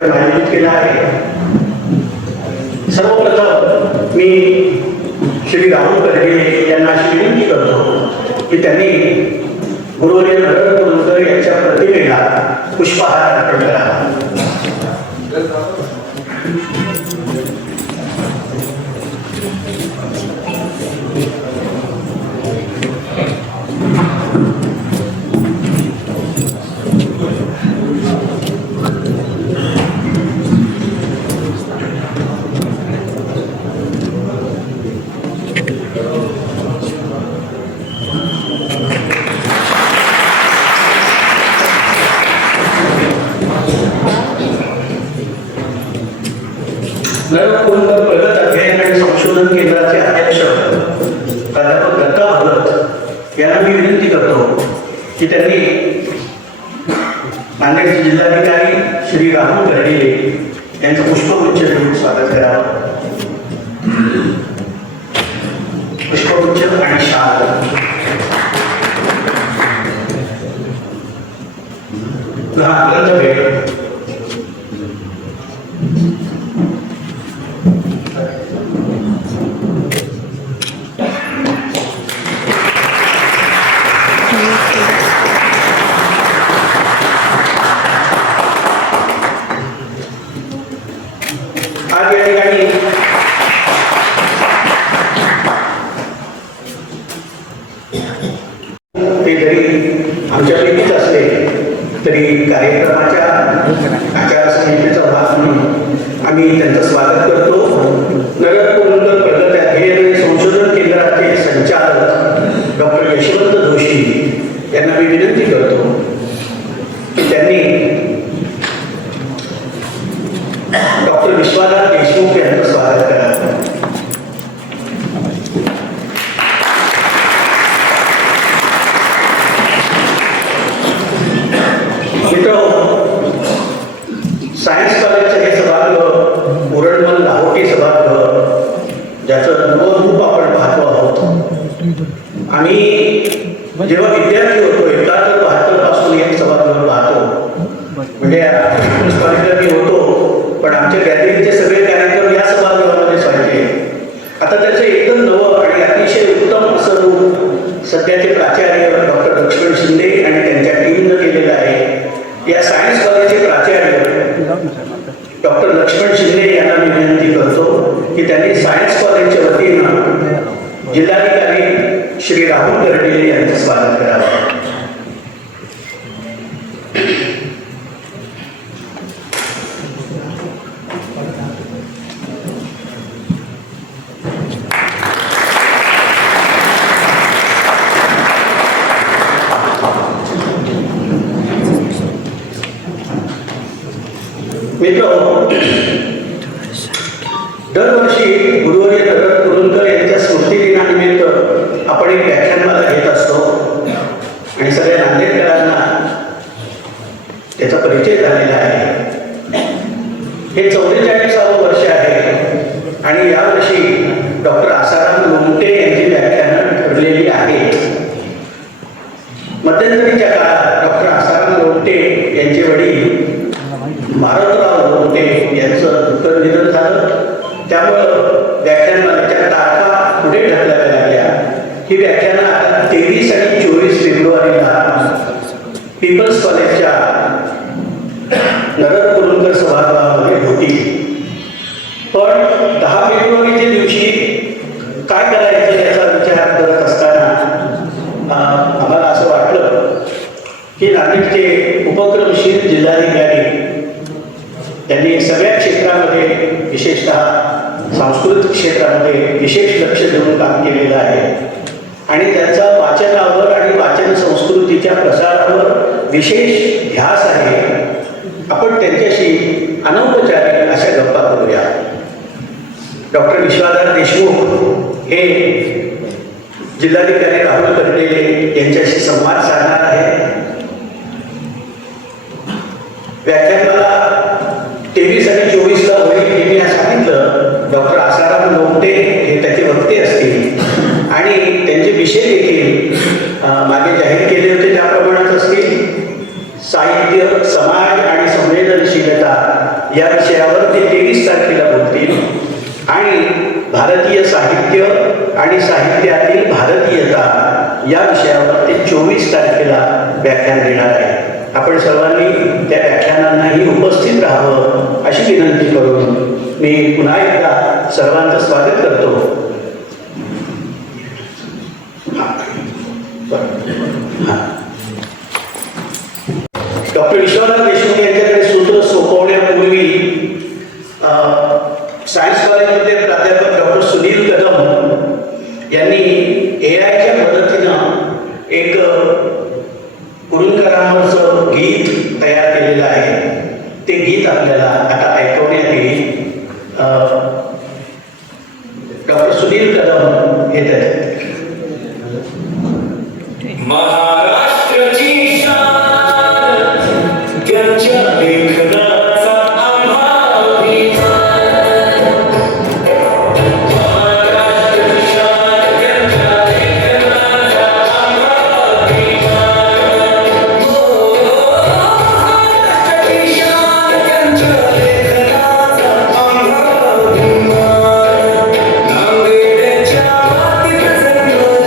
आयोजित केला आहे। सर्वप्रथम मी श्री राहुल कर्डिले यांना अशी विनंती करतो की त्यांनी गुरुवर्य नरेंद्र कुरुंदकर यांच्या प्रतिमेला पुष्पहार अर्पण करावा। नरेंद्र कुरुंदकर प्रगत अध्ययन आणि संशोधन केंद्राचे अध्यक्ष प्राध्यापक दत्ता भगत यांना मी विनंती करतो की त्यांनी नांदेडचे जिल्हाधिकारी श्री राहुल कर्डिले यांचं पुष्पगुच्छ देऊन स्वागत करावं। पुष्पगुच्छ आणि शाल ग्रंथ भेट आज या ठिकाणी ते जरी आमच्यापैकीच असले तरी कार्यक्रमाच्या आचारसंहितेचा भाग म्हणून आम्ही त्यांचं स्वागत करतो। नरेंद्र कुरुंदकर प्रगत अध्ययन आणि संशोधन केंद्राचे संचालक डॉक्टर यशवंत जोशी यांना मी विनंती करतो की त्यांनी डॉक्टर विश्वानाथ देशमुख यांचं स्वागत करावं। सायन्स कॉलेजचं हे सभागृह उरणमल लाहोटी सभागृह ज्याचं नवं रूप आपण पाहतो आहोत। आम्ही जेव्हा विद्यार्थी होतो 71 पासून एक सभागृह पाहतो, म्हणजे कॉलेजला मी होतो पण आमच्या गॅदरिंगचे सगळे कार्यक्रम या सभागृहामध्येच व्हायचे। आता त्याचं एकदम नवं आणि अतिशय उत्तम असं रूप सध्याचे प्राचार्य डॉक्टर लक्ष्मण शिंदे आणि त्यांच्या टीमनं केलेलं आहे। या सायन्स कॉलेजचे प्राचार्य डॉक्टर लक्ष्मण शिंदे यांना मी विनंती करतो की त्यांनी सायन्स कॉलेजच्या वतीनं जिल्हाधिकारी श्री राहुल कर्डिले यांचं स्वागत करावं। मित्रांनो, दरवर्षी गुरुवर्य नरेंद्र कुरुंदकर यांच्या स्मृती दिनानिमित्त आपण एक व्याख्यानमाला घेत असतो आणि सगळ्या नांदेडकरांना त्याचा परिचय झालेला आहे। हे 44वे वर्ष आहे आणि यावर्षी डॉक्टर आसाराम लोमटे यांची व्याख्यानं ठरलेली आहेत। मध्यंतरीच्या काळात डॉक्टर आसाराम लोमटे यांचे वडील मारुतराव लोमटे यांचं दुःखद निधन झालं, त्यामुळं व्याख्यानमालेच्या तारखा पुढे ढकलाव्या लागल्या। ही व्याख्यानं आता 23 आणि 24 फेब्रुवारीला पीपल्स कॉलेजच्या नरेंद्र कुरुंदकर सभागृहामध्ये होती। पण 10 फेब्रुवारीच्या दिवशी काय करायचं याचा विचार करत असताना आम्हाला असं वाटलं की नांदेडचे उपक्रमशील जिल्हाधिकारी त्यांनी सगळ्या क्षेत्रामध्ये विशेषतः सांस्कृतिक क्षेत्रामध्ये विशेष लक्ष देऊन काम केलेलं आहे आणि त्यांचा वाचनावर आणि वाचन संस्कृतीच्या प्रसारावर विशेष ध्यास आहे। आपण त्यांच्याशी अनौपचारिक अशा गप्पा करूया। डॉक्टर विश्वानाथ देशमुख हे जिल्हाधिकारी राहुल कर्डिले यांच्याशी संवाद साधणार आहे। व्याख्यानमाला 23 आणि 24 होईल हे मी सांगितलं। डॉक्टर आसाराम लोमटे हे त्याचे वक्ते असतील आणि त्यांचे विषय देखील मागे जाहीर केले होते त्याप्रमाणेच असतील। साहित्य, समाज आणि संवेदनशीलता 24 तारखेला व्याख्यान देणार आहे. आपण सर्वांनी त्या व्याख्यानांनाही उपस्थित राहावं अशी विनंती करून मी पुन्हा एकदा सर्वांचं स्वागत करतो. डॉक्टर विश्वनाथ देशमुख यांच्याकडे सूत्र सोपवण्यापूर्वी सायन्स कॉलेजमध्ये प्राध्यापक डॉक्टर सुनील कदम यांनी AI च्या मदतीनं एक कुरुंदकरांवरचं गीत तयार केलेलं आहे. ते गीत आपल्याला आता ऐकवण्यात येईल. डॉक्टर सुनील कदम येत आहेत. महाराष्ट्राची शान त्यांच्या लेखनाचा आम्हा अभिमान. महाराष्ट्राची शान त्यांच्या लेखनाचा आम्हा अभिमान. महाराष्ट्राची शान त्यांच्या लेखनाचा आम्हा अभिमान. नांदेडच्या मातीत जन्मले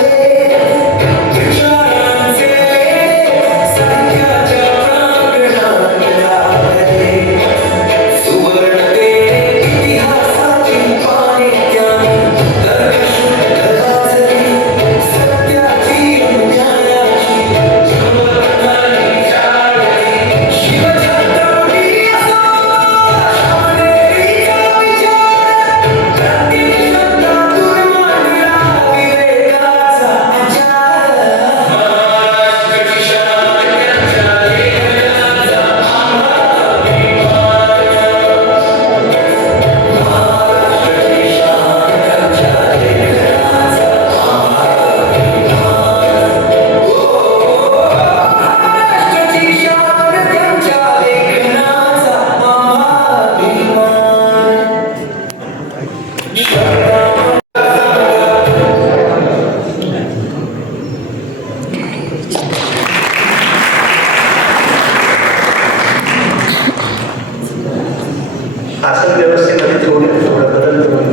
आसन व्यवस्थेमध्ये थोडं बदल करून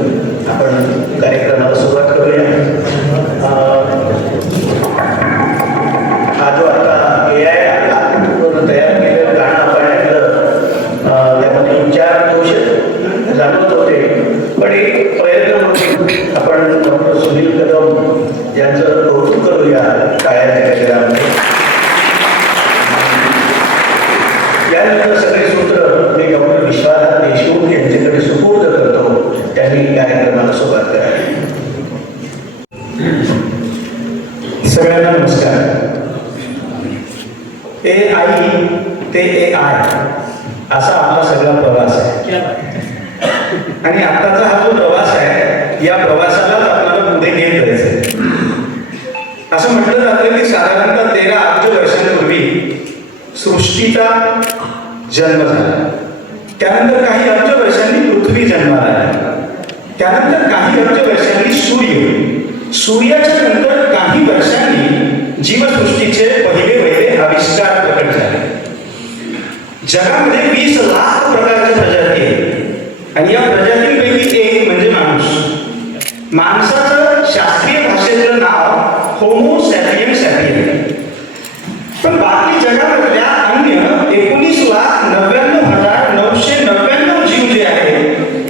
आपण कार्यक्रमाला सुरुवात करूया. हा जो आता AI तयार केलेलं गाणं आपण ऐकलं, त्यामध्ये 4 दोष जाणवत होते, पण एक प्रयत्न म्हणून आपण डॉक्टर सुनील कदम यांचं कौतुक करूया टाळ्यांच्या गजरामध्ये. यानंतर सगळे सूत्र मी डॉक्टर विश्वनाथ देशमुख यांच्याकडे सुपूर्द करतो. त्यांनी कार्यक्रमाला सुरुवात करावी. सगळ्यांना नमस्कार. AI ते AI असा आपला सगळा प्रवास आहे आणि आताचा हा जो प्रवास आहे या प्रवासालाच आपल्याला पुढे घेत जायचं. असं म्हटलं जातं की साधारणतः 13 अब्ज वर्षांपूर्वी सृष्टीचा जन्म झाला. त्यानंतर काही अब्ज वर्षांनी पृथ्वी जन्माला आली. त्यानंतर काही अब्ज वर्षांनी सूर्य. सूर्याच्या नंतर काही वर्षांनी जीवसृष्टीचे पहिले आविष्कार प्रकट झाले. जगामध्ये 20 लाख प्रकारच्या प्रजाती आहेत आणि या प्रजातींपैकी एक म्हणजे माणूस. माणसाचं शास्त्रीय भाषेतलं नाव होमो सॅपियन्स आहे. पण बाकी जगामधल्या अन्य 19,99,999 जीव जे आहेत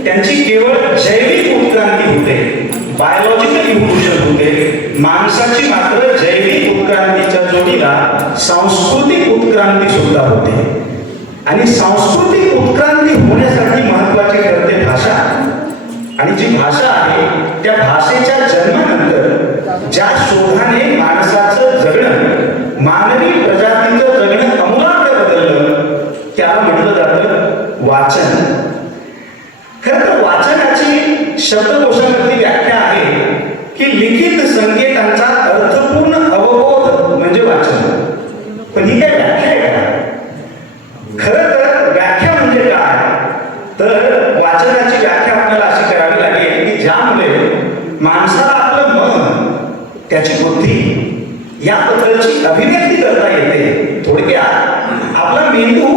त्यांची केवळ जैविक उत्क्रांती होते, बायोलॉजिकल इव्होल्युशन होते. माणसाची मात्र जैविक उत्क्रांतीच्या जोडीला सांस्कृतिक उत्क्रांती सुद्धा होते. आणि सांस्कृतिक उत्क्रांती होण्यासाठी महत्वाची ठरते भाषा. आणि जी भाषा आहे त्या भाषेच्या जन्मानंतर ज्या शोधाने माणसाचं जगणं, मानवी प्रजातीचं जगणं अमूलाग्र बदललं त्याला म्हटलं जातं वाचन. खरं तर वाचनाची शब्दकोशामधली व्याख्या आहे की लिखित संकेतांचा अर्थपूर्ण अवबोध म्हणजे वाचन. पण ही काय व्याख्या आहे का? खरं तर व्याख्या म्हणजे काय तर वाचनाची व्याख्या आपल्याला अशी करावी लागेल की ज्यामुळे माणसाला आपलं मन, त्याची बुद्धी याबद्दलची अभिव्यक्ती करता येते. थोडक्यात आपला मेंदू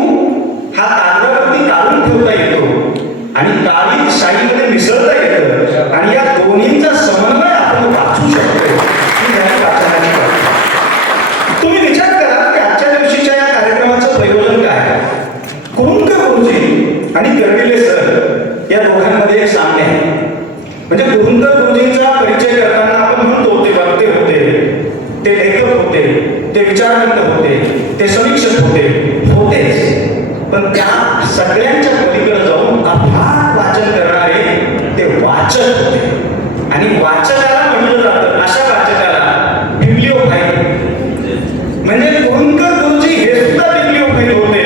हा कागदावरती काढून ठेवता येतो आणि काळी शाईमध्ये मिसळता येतं आणि या दोन्हींचा समन्वय आपण वाचू शकतो. ही झाली वाचनाची व्याख्या. तो तुम्ही विचार करा की आजच्या दिवशीच्या या कार्यक्रमाचं प्रयोजन काय. कुरुंदकर गुरुजी आणि कर्डिले सर या दोघांमध्ये एक साम्य आहे. म्हणजे कुरुंदकर गुरुजींचा परिचय करताना आपण म्हणतो ते वक्ते होते, ते लेखक होते, ते विचारवंत होते, ते समीक्षक होतेच. पण त्या सगळ्यांच्या पलीकडे जाऊन अफाट वाचन करणारे ते वाचक होते. आणि वाचकाला म्हटलं जातं, अशा वाचकाला बिब्लिओफाईल. म्हणजे कुरुंदकर गुरुजी हे सुद्धा बिब्लिओफाईल होते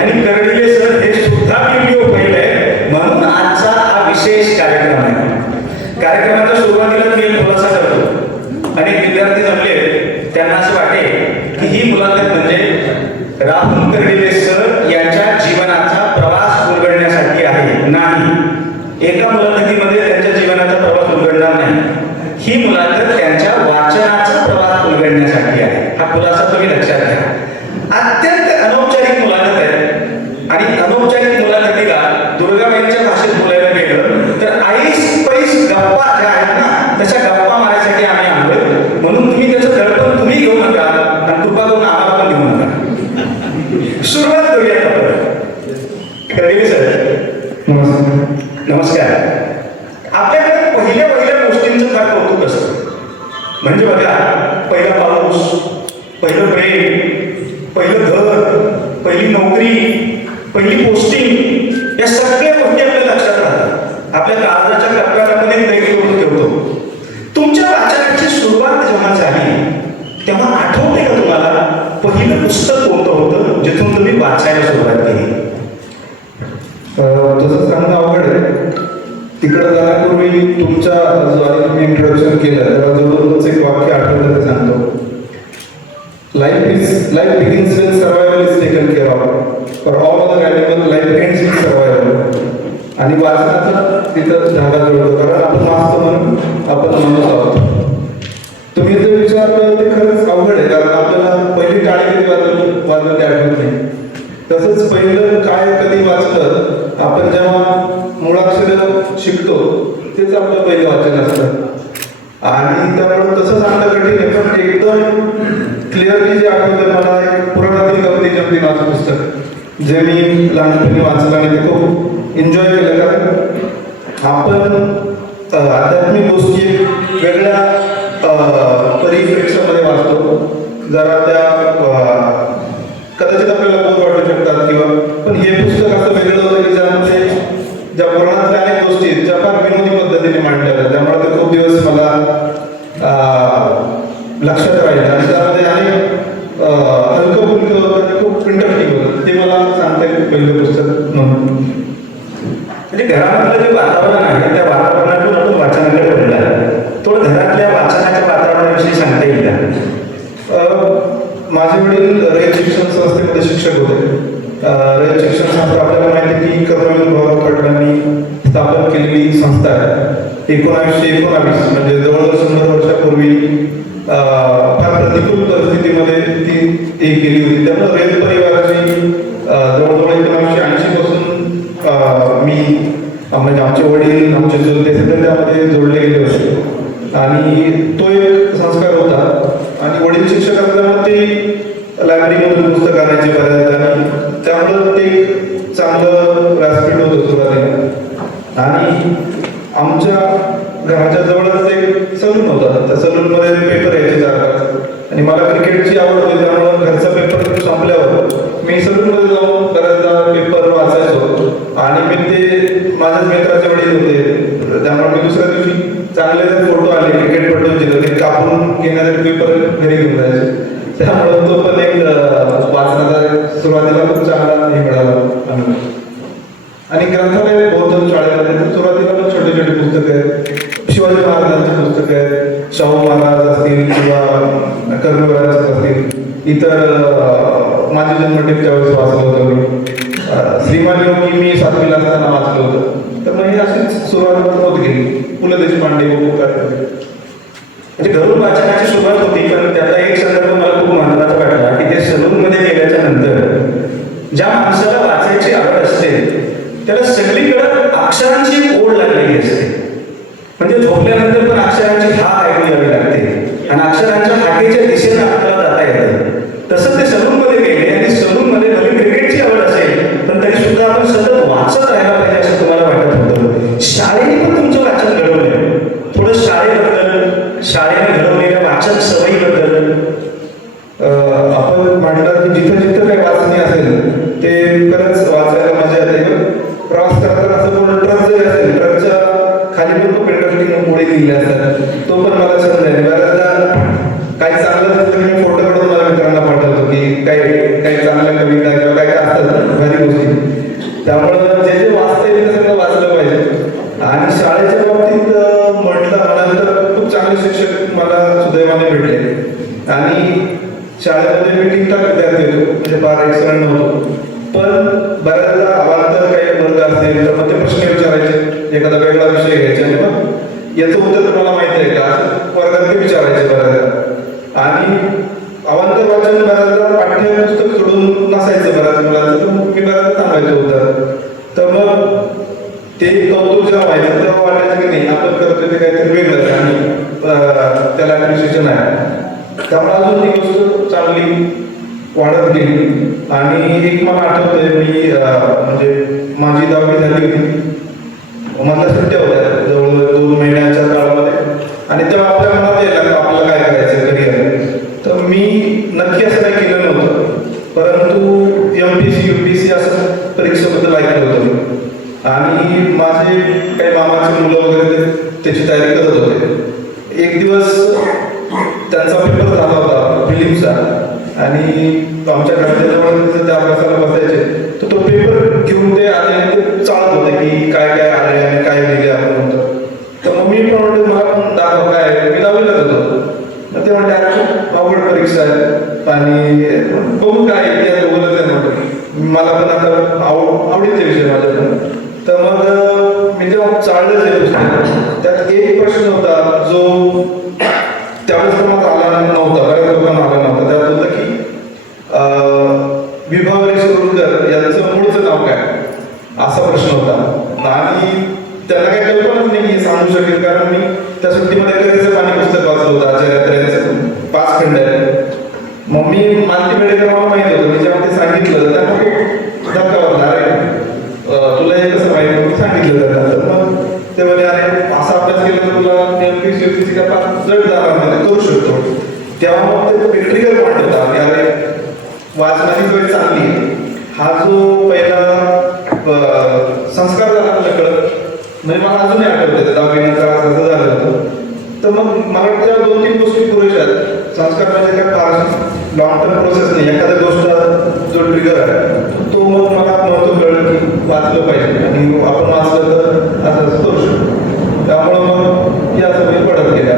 आणि कर्डिले सर हे सुद्धा बिब्लिओफाईल आहे. म्हणून आजचा हा विशेष कार्यक्रम आहे. कार्यक्रमाच्या सुरुवातीला मी एक खुलासा करतो. अनेक विद्यार्थी जमले, त्यांना असं वाटेल की ही मुलाखत म्हणजे राहुल कर्डिले सर यांच्या जीवनाचा प्रवास उलगडण्यासाठी आहे. नाही, एका मुलाखतीमध्ये त्यांच्या जीवनाचा प्रवास उलगडणार नाही. ही मुलाखत त्यांच्या वाचनाचा प्रवास उलगडण्यासाठी आहे. हा खुलासा तुम्ही लक्षात घ्या. अत्यंत अनौपचारिक मुलाखत आहे आणि अनौपचारिक मुलाखतीला दुर्गाबाईंच्या भाषेत बोलायला गेलं तर ऐस पैस गप्पा ज्या आहेत ना, तशा गप्पा मारायसाठी आम्ही आणलोय. म्हणून तुम्ही त्याचं दडपण तुम्ही घेऊ नका आणि कृपा करून आम्हाला पण घेऊ नका. सुरुवात करूया आपण. कर्डिले सर नमस्कार. आपल्याकडे पहिल्या गोष्टींचं फार कौतुक असतं. म्हणजे बघा, पहिला पाऊस, पहिलं प्रेम, पहिलं घर, पहिली नोकरी, पहिली पोस्टिंग, या सगळ्या गोष्टी आपल्या लक्षात राहतात. आपल्या काळजाच्या कप्प्यामध्ये कैद करून ठेवतो. तुमच्या वाचनाची सुरुवात जेव्हा झाली तेव्हा आठवते का तुम्हाला पहिलं पुस्तक कोणतं होतं जिथून तुम्ही वाचायला सुरुवात केली? तसं सांगणं अवघड आहे. तिकडे जाण्यापूर्वी तुमच्या द्वारे तुम्ही इंट्रोडक्शन केलं तेव्हा जवळजवळच एक वाक्य आठवलं ते सांगतो. Life begins when survival is taken care of. For all other animals, life ends with survival. आणि वाचनाचा तिथं धागा जुळतो, कारण आपण वाचतो म्हणून आपण माणूस आहोत. तुम्ही जे विचारलं ते खरंच अवघड आहे, कारण आपल्याला पहिली टाळी कधी वाचलं ते आठवत नाही. तसंच पहिलं काय कधी वाचलं आपण जेव्हा मुळाक्षर शिकतो तेच आपलं पहिलं वाचन असतं. आणि त्यामुळे तसं सांगणं कठीण आहे, पण एकदम क्लिअरली जे आठवतं मला एक पुराणातील कविते जमली माझं पुस्तक जे मी लहानपणी वाचलं आणि ते खूप एन्जॉय केलं. कारण आपण आध्यात्मिक गोष्टी वेगळ्या परिप्रेक्षामध्ये वाचतो. जरा त्या कदाचित आपल्याला बोध वाटू शकतात किंवा, पण हे पुस्तक असं वेगळं होतं की ज्यामध्ये ज्या पुराणातल्या अनेक गोष्टी आहेत ज्या फार विनोदी पद्धतीने मांडल्या जातात. त्यामुळे ते खूप दिवस मला लक्षात राहिलं आणि त्यामध्ये अनेक हलकं फुलकं होतं, खूप इंटरेस्टिंग होतं. ते मला सांगता येईल पहिलं पुस्तक म्हणून. म्हणजे घरामधलं जे वातावरण आहे त्या वातावरणातून आपण वाचनाकडे वळला. थोडं घरातल्या वाचनाच्या वातावरणाविषयी सांगता येईल का? माझे वडील रयत शिक्षण संस्थेमध्ये शिक्षक होते. रयत शिक्षण संस्था आपल्याला माहिती आहे की कर्मवीर भाऊराव खडकांनी स्थापन केलेली संस्था आहे. 1919 म्हणजे जवळजवळ 100 वर्षापूर्वी फार प्रतिकूल परिस्थितीमध्ये ती केली होती. त्यामुळे रयत परिवाराची जवळजवळ 1980 पासून मी म्हणजे आमचे वडील, आमचे चुलते सगळे त्यामध्ये जोडले गेले होते. आणि तो एक संस्कार होता. आणि वडील शिक्षक असल्यामुळे ते लायब्ररीमधून पुस्तक आणायचे बऱ्याच, आणि त्यामुळं ते चांगलं व्यासपीठ होतं सुरुवातीला. आणि आमच्या घराच्या जवळच एक सलून होता. त्या सलूनमध्ये पेपर यायचे 4-5 आणि मला क्रिकेटची आवड होती. त्यामुळं घरचा पेपर संपल्यावर मी सलूनमध्ये जाऊन बऱ्याचदा पेपर वाचायचो. आणि मी ते माझ्याच मित्राचे वडील होते, त्यामुळे मी दुसऱ्या दिवशी चांगले जर फोटो आले क्रिकेटपटूंचे तर ते कापून घेण्यासाठी पेपर घरी घेऊन जायचे. त्यामुळे तो पण एक वाचनाचा सुरुवातीला खूप चांगला हे मिळाला. आणि ग्रंथालय बौद्ध शाळेमध्ये सुरुवातीला पण छोटे छोटे पुस्तकं आहेत. शिवाजी महाराजांची पुस्तकं आहेत, शाहू महाराज असतील किंवा कर्मवीरांचे असतील. इतर माझी जन्मठेपच्या वेळेस वाचलं होतं मी. श्रीमान योगी मी 7वीला असताना वाचलं होतं. तर मग ही अशीच सुरुवात होत गेली. पु ल देशपांडे म्हणजे घरून वाचनाची सुरुवात होती. पण त्याचा एक संदर्भ मला खूप महत्वाचा वाटला की ते सलूनमध्ये गेल्याच्या नंतर ज्या माणसाला वाचायची आवड असते त्याला सगळीकडे अक्षरांची ओढ लागलेली असते. म्हणजे झोपल्यानंतर पण अक्षरांची हाक ऐकू यावी लागते आणि अक्षरांच्या हाकेच्या दिशेने आपल्याला जाता येतं. म्हटलं की जिथं जिथं काही वाचणी असेल ते खरंच वाचायला मजा येते. प्रवास करताना असं पूर्ण ट्रक जरी असेल ट्रकच्या खाली पण तो पेट्रोल पुढे लिहिले असतात, तो पण मला छंद आहे. बऱ्याचदा काही चांगलं असलं की मी फोटो काढून मला मित्रांना पाठवतो की काही चांगल्या कविता किंवा काय काय असतात भारी गोष्टी. त्यामुळं जे जे वाचता येईल ते सगळं वाचलं पाहिजे. आणि शाळेच्या बाबतीत म्हटलं तर खूप चांगले शिक्षक मला सुदैवाने भेटले आणि शाळेमध्ये मी ठीकठाक विद्यार्थी होतो, म्हणजे फार एक्सलंट नव्हतो. पण बऱ्याचदा अवांतर काही वर्ग असेल तर मग ते प्रश्न विचारायचे, एखादा वेगळा विषय घ्यायचा आणि मग याचं उत्तर तुम्हाला माहिती आहे का असं वर्गात ते विचारायचे बऱ्याचदा. आणि अवांतर वाचन बऱ्याचदा पाठ्यपुस्तक सोडून नसायचं बऱ्याच मुलांचं, तर मग मी बऱ्याचदा सांगायचं उत्तर. तर मग ते कौतुक जेव्हा व्हायचं तेव्हा वाटायचं की नाही आपण करतोय ते काहीतरी वेगळं आहे आणि त्याला ॲप्रिशिएशन आहे. त्यामुळे अजून ती गोष्ट चांगली वाढत गेली. आणि एक मला आठवतंय मी म्हणजे माझी 10वी झाली होती, मला सुट्ट्या होत्या जवळ 2 महिन्याच्या काळामध्ये. आणि तेव्हा आपल्या मनात यायला आपल्याला काय करायचं करिअर. तर मी नक्की असं काही केलं नव्हतं, परंतु MPSC UPSC असं परीक्षेबद्दल ऐकलं होतं आणि माझे काही मामाचे मुलं वगैरे त्याची तयारी करत होते. एक दिवस त्यांचा पेपर झाला होता फिलिप्सचा आणि आमच्या घराच्या त्या अभ्यासाला बसायचे, तर तो पेपर घेऊन ते आले आणि ते चालत होते की काय काय आले आणि काय लिहिले आपण होतं. तर मग मी पण म्हणतो मला पण दाखव काय, मी 10वीलाच होतो. मग ते म्हणते अरे खूप अवघड परीक्षा आहे आणि बघू काय इतिहास बोलत आहे म्हणतो, मला पण आता आवडीचे विषय माझ्याकडून. तर मग मी जेव्हा चाललं ते पुस्तक त्यात एक प्रश्न होता जो त्यावेळेस मला आला नव्हता, बऱ्याच लोकांना आला नव्हता. त्यात होतं की विभावरी शिरोडकर यांचं मूळचं नाव काय, असा प्रश्न होता. आणि त्याला काही कल्पनाच नाही की सांगू शकेल, कारण मी त्या सुट्टीमध्ये कधीच पाणी पुस्तक वाचलं होतं आचार्याचं 5 खंड आहे. मग मी मालती मेळेकर मला माहित होतं, मी जेव्हा ते सांगितलं त्यामुळे धक्का बसला, अरे तुला हे कसं माहिती, मी सांगितलं त्यांना. मग ते म्हणे अरे असा अभ्यास केला तर तुला MPSC UPSC का जड जाणार नाही, करू शकतो. तेव्हा मग ते प्रॅक्टिकल पॉईंट होता की अरे वाचनाची सवय चांगली आहे. हा जो पहिला संस्कार झाला आपल्याकडं, म्हणजे मला अजूनही आठवतं 10वी नंतर असं झालं होतं. तर मग मला वाटतं 2-3 गोष्टी पुरेशा आहेत. संस्कार म्हणजे काय फार लॉंग टर्म प्रोसेस नाही, एखाद्या गोष्ट जो ट्रिगर आहे तो मग मला महत्त्व कळलं की वाचलं पाहिजे आणि आपण वाचलं तर असं करू शकतो. त्यामुळं मग या सगळी पडत गेल्या.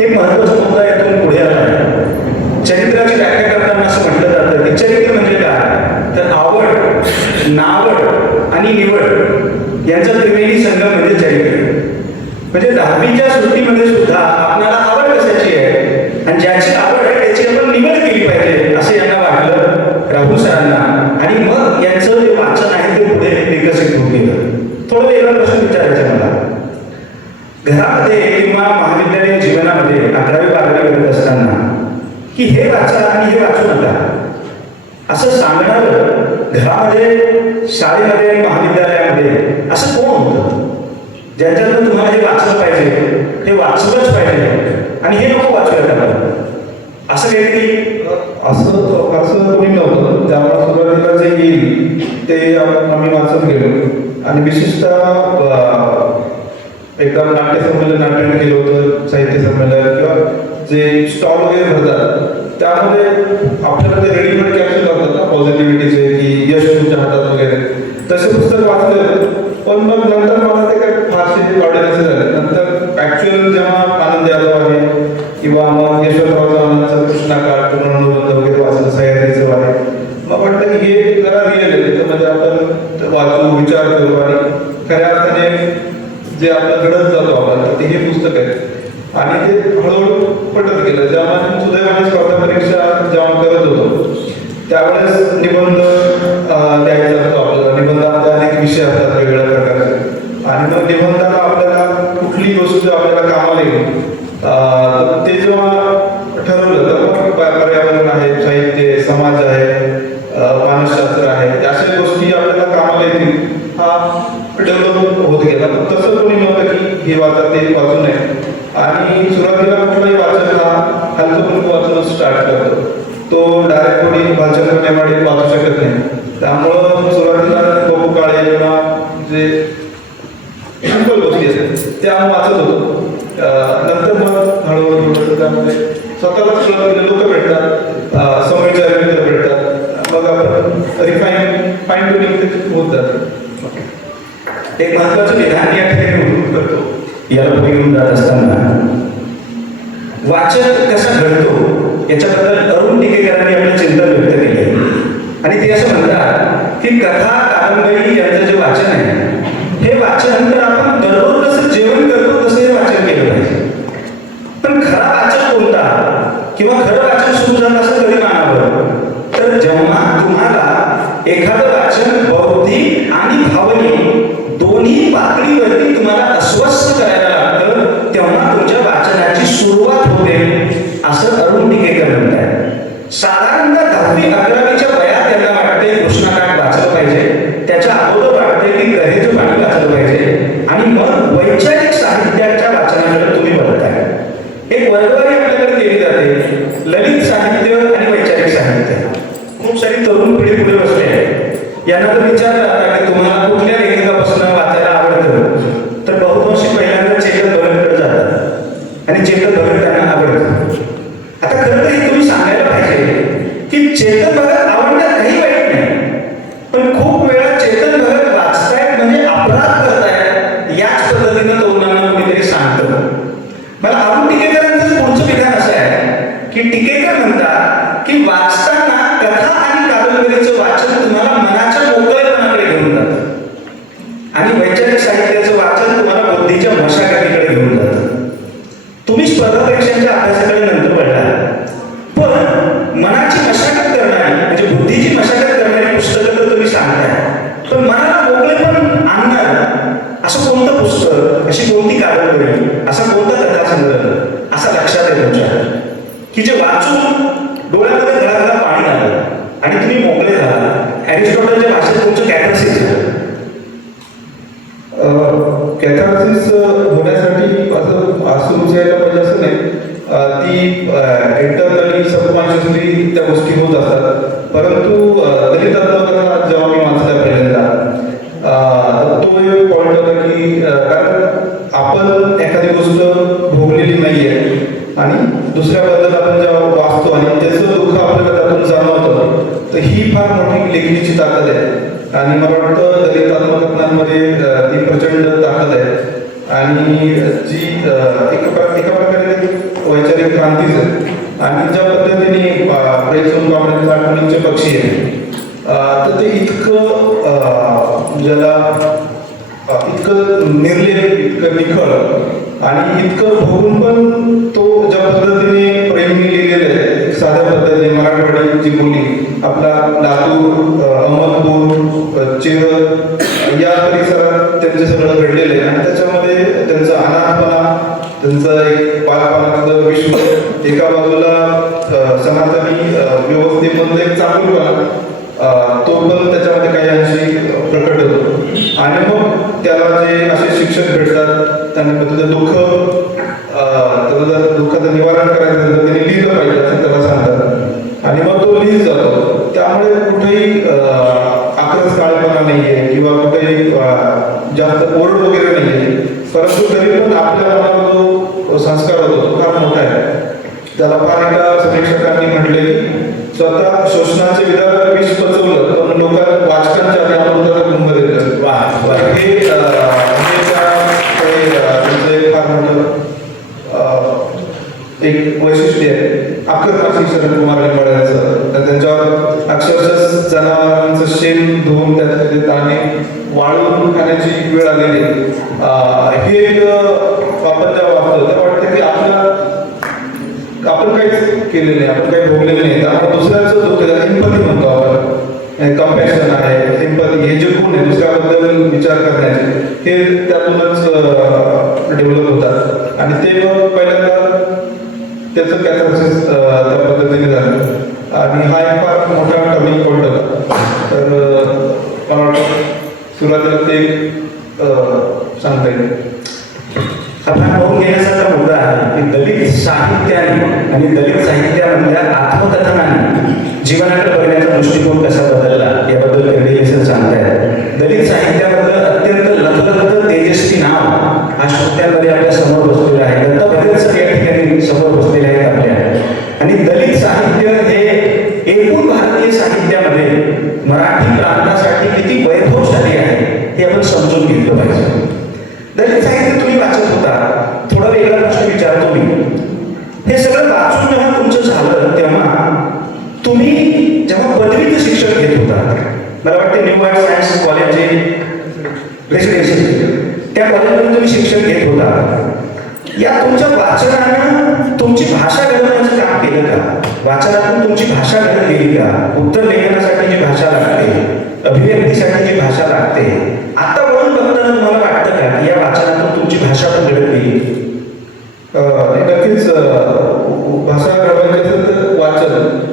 एक महत्वाचा मुद्दा यातून पुढे आला आहे. चरित्राची व्याख्या करताना असं म्हटलं जातं की चरित्र म्हणजे काय, तर आवड, नावड आणि निवड यांचा त्रिवेणी संगम म्हणजे चरित्र. म्हणजे 10वीच्या सुट्टीमध्ये सुद्धा आपल्याला आवड कशाची आहे आणि ज्याची आवड आहे त्याची आपण निवड केली पाहिजे असं यांना वाटलं राहुल सरांना. आणि मग यांचं जे वाचन आहे ते पुढे विकसित होत गेलं. थोडं वेगळा प्रश्न विचारायचा मला. घरामध्ये किंवा महाविद्यालयीन जीवनामध्ये 11वी-12वी करत असताना की हे वाचा आणि हे वाचू नका असं सांगणारं घरामध्ये, शाळेमध्ये आणि महाविद्यालयामध्ये असं कोण होतं ज्यांच्यातून तुम्हाला हे वाचलं पाहिजे, हे वाचलंच पाहिजे आणि हे नको वाचूया त्याला, असं काहीतरी असं कोणी नव्हतं. त्यामुळे सुरुवातीला जे येईल ते आम्ही वाचत गेलो. आणि विशेषतः एकदा नाट्य संमेलन अटेंड केलं होतं, साहित्य संमेलन किंवा जे स्टॉल वगैरे भरतात त्यामध्ये आपल्याला ते रेडीमेड कॅप्शन लागतात ना पॉझिटिव्हिटीचे की यश तुमच्या हातात वगैरे, तसे पुस्तक वाचले. पण मग नंतर मला ते काय फारसे आवडेल झाले. नंतर ऍक्च्युअल जेव्हा आनंद यादव आहे किंवा मग यशवंतराव चव्हाणांचं कृष्णाकाळ, पुनर्नवबंध वगैरे वाचलं, सह्याद्रीचं आहे, मग वाटतं की हे जरा रिअल आहे. म्हणजे आपण वाचू, विचार करू आणि खऱ्या अर्थाने जे आपलं घडत जातो आपण, ते हे पुस्तक आहे. आणि ते हळूहळू पटत गेलं. जेव्हा सुदैवाने स्पर्धा परीक्षा जेव्हा करत होतो त्यावेळेस निबंध द्यायचा असतो आपल्याला. निबंधामध्ये अनेक विषय स्टार्ट करतो. तो डायरेक्ट कोणी भालचंद्र नेमाडे वाचू शकत नाही. त्यामुळं सुरुवातीला बबू काळे किंवा जे सिंपल गोष्टी आहेत त्या आम्ही वाचत होतो. नंतर मग हळूहळू त्यामध्ये स्वतःलाच लोक भेटतात, समोरच्या मित्र भेटतात, मग आपण फाईन ट्युनिंग होत जातं. एक महत्वाचं विधान या ठिकाणी उल्लेख करतो. याला पुढे घेऊन जात असताना वाचन कसं घडतो याच्याबद्दल अरुण टिकेकरांनी आपलं चिंतन व्यक्त केले आणि ते असं म्हणतात की कथा कादंबरी यांचं जे वाचन आहे हे वाचन तर आपण दररोज जसं जेवण करतो तसं हे वाचन केलं पाहिजे. पण खरा वाचन कोणता किंवा खरं वाचन सुरू झालं असं कधी मानावं तर जेव्हा तुम्हाला एखादं वाचन बौद्धिक आणि भावनिक दोन्ही पातळीवरती तुम्हाला अस्वस्थ करायला लागतं तेव्हा तुमच्या वाचनाची सुरुवात होते असं अरुण टिकेकर म्हणतात. साधारणतः 10वी-11वीच्या वयात त्यांना वाटते कृष्णाकाठ वाचलं पाहिजे, त्याच्या अगोदर वाटते की कहेचं पाणी वाचलं पाहिजे आणि मग वैचारिक साहित्याच्या वाचनाकडे तुम्ही बघताय. एक वर्गवारी आपल्याकडे केली जाते, ललित साहित्य आणि वैचारिक साहित्य. खूप सारी तरुण पिढी पुढे बसले आहे. यांना जर विचारलं आता की तुम्हाला कुठल्या लेखकापासून वाचायला आवडतं तर बहुतांशी पहिल्यांदा चेतन भगतकडे जातात आणि चेतन भगत त्यांना आवडतं. आता खरं तर हे तुम्ही सांगायला पाहिजे की चेतन भगत आवडण्यात काही वाईट नाही, पण खूप वेळा चेतन भगत वाचतायत म्हणजे अपराध करतायत याच पद्धतीनं तरुणांना कोणीतरी सांगतं. मला अरुण टिकेकरांचं पुढचं विधान असं आहे की टिकेकर म्हणतात की वाचताना कथा आणि कादंबरीचं वाचन तुम्हाला मनाच्या मोकळेपणाकडे घेऊन जातं आणि वैचारिक साहित्याचं वाचन तुम्हाला बुद्धीच्या मशागतीकडे घेऊन जातं. तुम्ही स्पर्धा परीक्षांच्या अभ्यासाकडे नंतर वळला, पण मनाची मशागत करणारी म्हणजे बुद्धीची मशागत करणारी पुस्तकं तर तुम्ही सांगताय, पण मनाला मोकळेपण आणणार असं कोणतं पुस्तक, अशी कोणती कादंबरी, असा कोणता कथासंग्रह असा लक्षात आहे तुमच्या की जे वाचून डोळ्यामध्ये घळाघळा पाणी आलं आणि तुम्ही मोकळे झाला. अरिस्टॉटलच्या भाषेत तुमचं कॅथार्सिस झालं. कॅथार्सिस होण्यासाठी असं रुचायला पाहिजे असं नाही. ती इंटरनली सबकॉन्शियसली त्या गोष्टी होत असतात. परंतु दलित आत्मकथा जेव्हा मी वाचल्या पहिल्यांदा तो एक पॉईंट होता की कारण आपण एखादी गोष्ट भोगलेली नाहीये आणि दुसऱ्याबद्दल आपण जेव्हा वाचतो आणि त्याचं दुःख आपल्याला त्यातून जाणवतं तर ही फार मोठी लेखणीची ताकद आहे. आणि मला वाटतं दलित आत्मकथनांमध्ये ती प्रचंड ताकद आहे आणि जी एका प्रकारे वैचारिक क्रांतीच आहे. आणि ज्या पद्धतीने प्रेसून पाठवणीचे पक्षी आहे तर ते इतकं ज्याला इतकं निर्लेप, इतकं निखळ आणि इतकं भोगून पण तो ज्या पद्धतीने प्रेमी लिहिलेलं आहे साध्या पद्धतीने मराठवाडी जी बोली आपला लातूर, अहमदपूर, चिरळ या परिसरात त्यांचे सगळं घडलेलं आहे आणि त्याच्यामध्ये त्यांचा अनाथपणा, त्यांचं एक बालपणाचं विश्व, एका बाजूला सनातनी व्यवस्थेमधलं एक चांगलपणा तो पण त्याच्यामध्ये काही अंशी प्रकट होतो. आणि मग त्याला जे असे शिक्षक भेटतात त्यांना त्याचं दुःख, त्याचं जर दुःखाचं निवारण करायचं असेल तर त्यांनी लिहिलं पाहिजे असं त्याला सांगतात आणि मग तो लिहित जातो. त्यामुळे कुठेही आक्रस काळपणा नाहीये किंवा कुठेही जास्त ओरड वगैरे नाहीये, परंतु तरी पण आपल्या मनावर जो संस्कार होतो तो फार मोठा आहे. त्याला फार एका समीक्षकांनी म्हटले की स्वतः शोषणाचे विधान विष पचवलं पण लोक वाचकांच्या आणि अमृताचा कुंभ देतात. हे फार मोठं एक वैशिष्ट्य आहे. आकर्षक शरद कुमार लिंबाळ्यांचं तर त्यांच्यावर अक्षरशः जनावरांचं शेण धुवून त्याचे दाणे वाळून खाण्याची वेळ आलेली. हे आपण जेव्हा वाचतो तेव्हा वाटतं की आपण काहीच केलेलं नाही, आपण काही भोगलेलं नाही. त्यामुळे दुसऱ्याचं दुःख एम्पॅथी म्हणतो आपण, कम्पॅशन आहे, एम्पॅथी हे जे गुण आहे दुसऱ्याबद्दल विचार करण्याचे हे त्यातूनच डेव्हलप होतात आणि ते मग पहिल्यांदा त्याचं कॅथार्सिस त्या पद्धतीने झालं आणि हा एक फार मोठा टर्निंग पॉईंट होता. तर मला वाटतं सुरुवातीला ते सांगता येईल. आपण पाहून घेण्यासारखा मुद्दा आहे की दलित साहित्याने आणि दलित साहित्यामधल्या घेतलं पाहिजे. दलित साहित्य तुम्ही वाचत होता, थोडा वेगळा प्रश्न विचारतो मी. हे सगळं वाचून जेव्हा तुमचं झालं तेव्हा तुम्ही जेव्हा पदवीचं शिक्षण घेत होता, मला वाटतं न्यू आर्ट सायन्स कॉलेज जे रेसिडेन्शियल, त्या कॉलेजमध्ये तुम्ही शिक्षण घेत होता. या तुमच्या वाचनानं तुमची भाषा घडवण्याचं काम केलं का? वाचनातून तुमची भाषा घडत गेली का? उत्तर लेखनासाठी जी भाषा लागते, अभिव्यक्तीसाठी जी भाषा लागते, आता वळून बघताना तुम्हाला वाटतं का की या वाचनातून तुमची भाषा पण घडत गेली? नक्कीच भाषा घडवायची असेल तर वाचन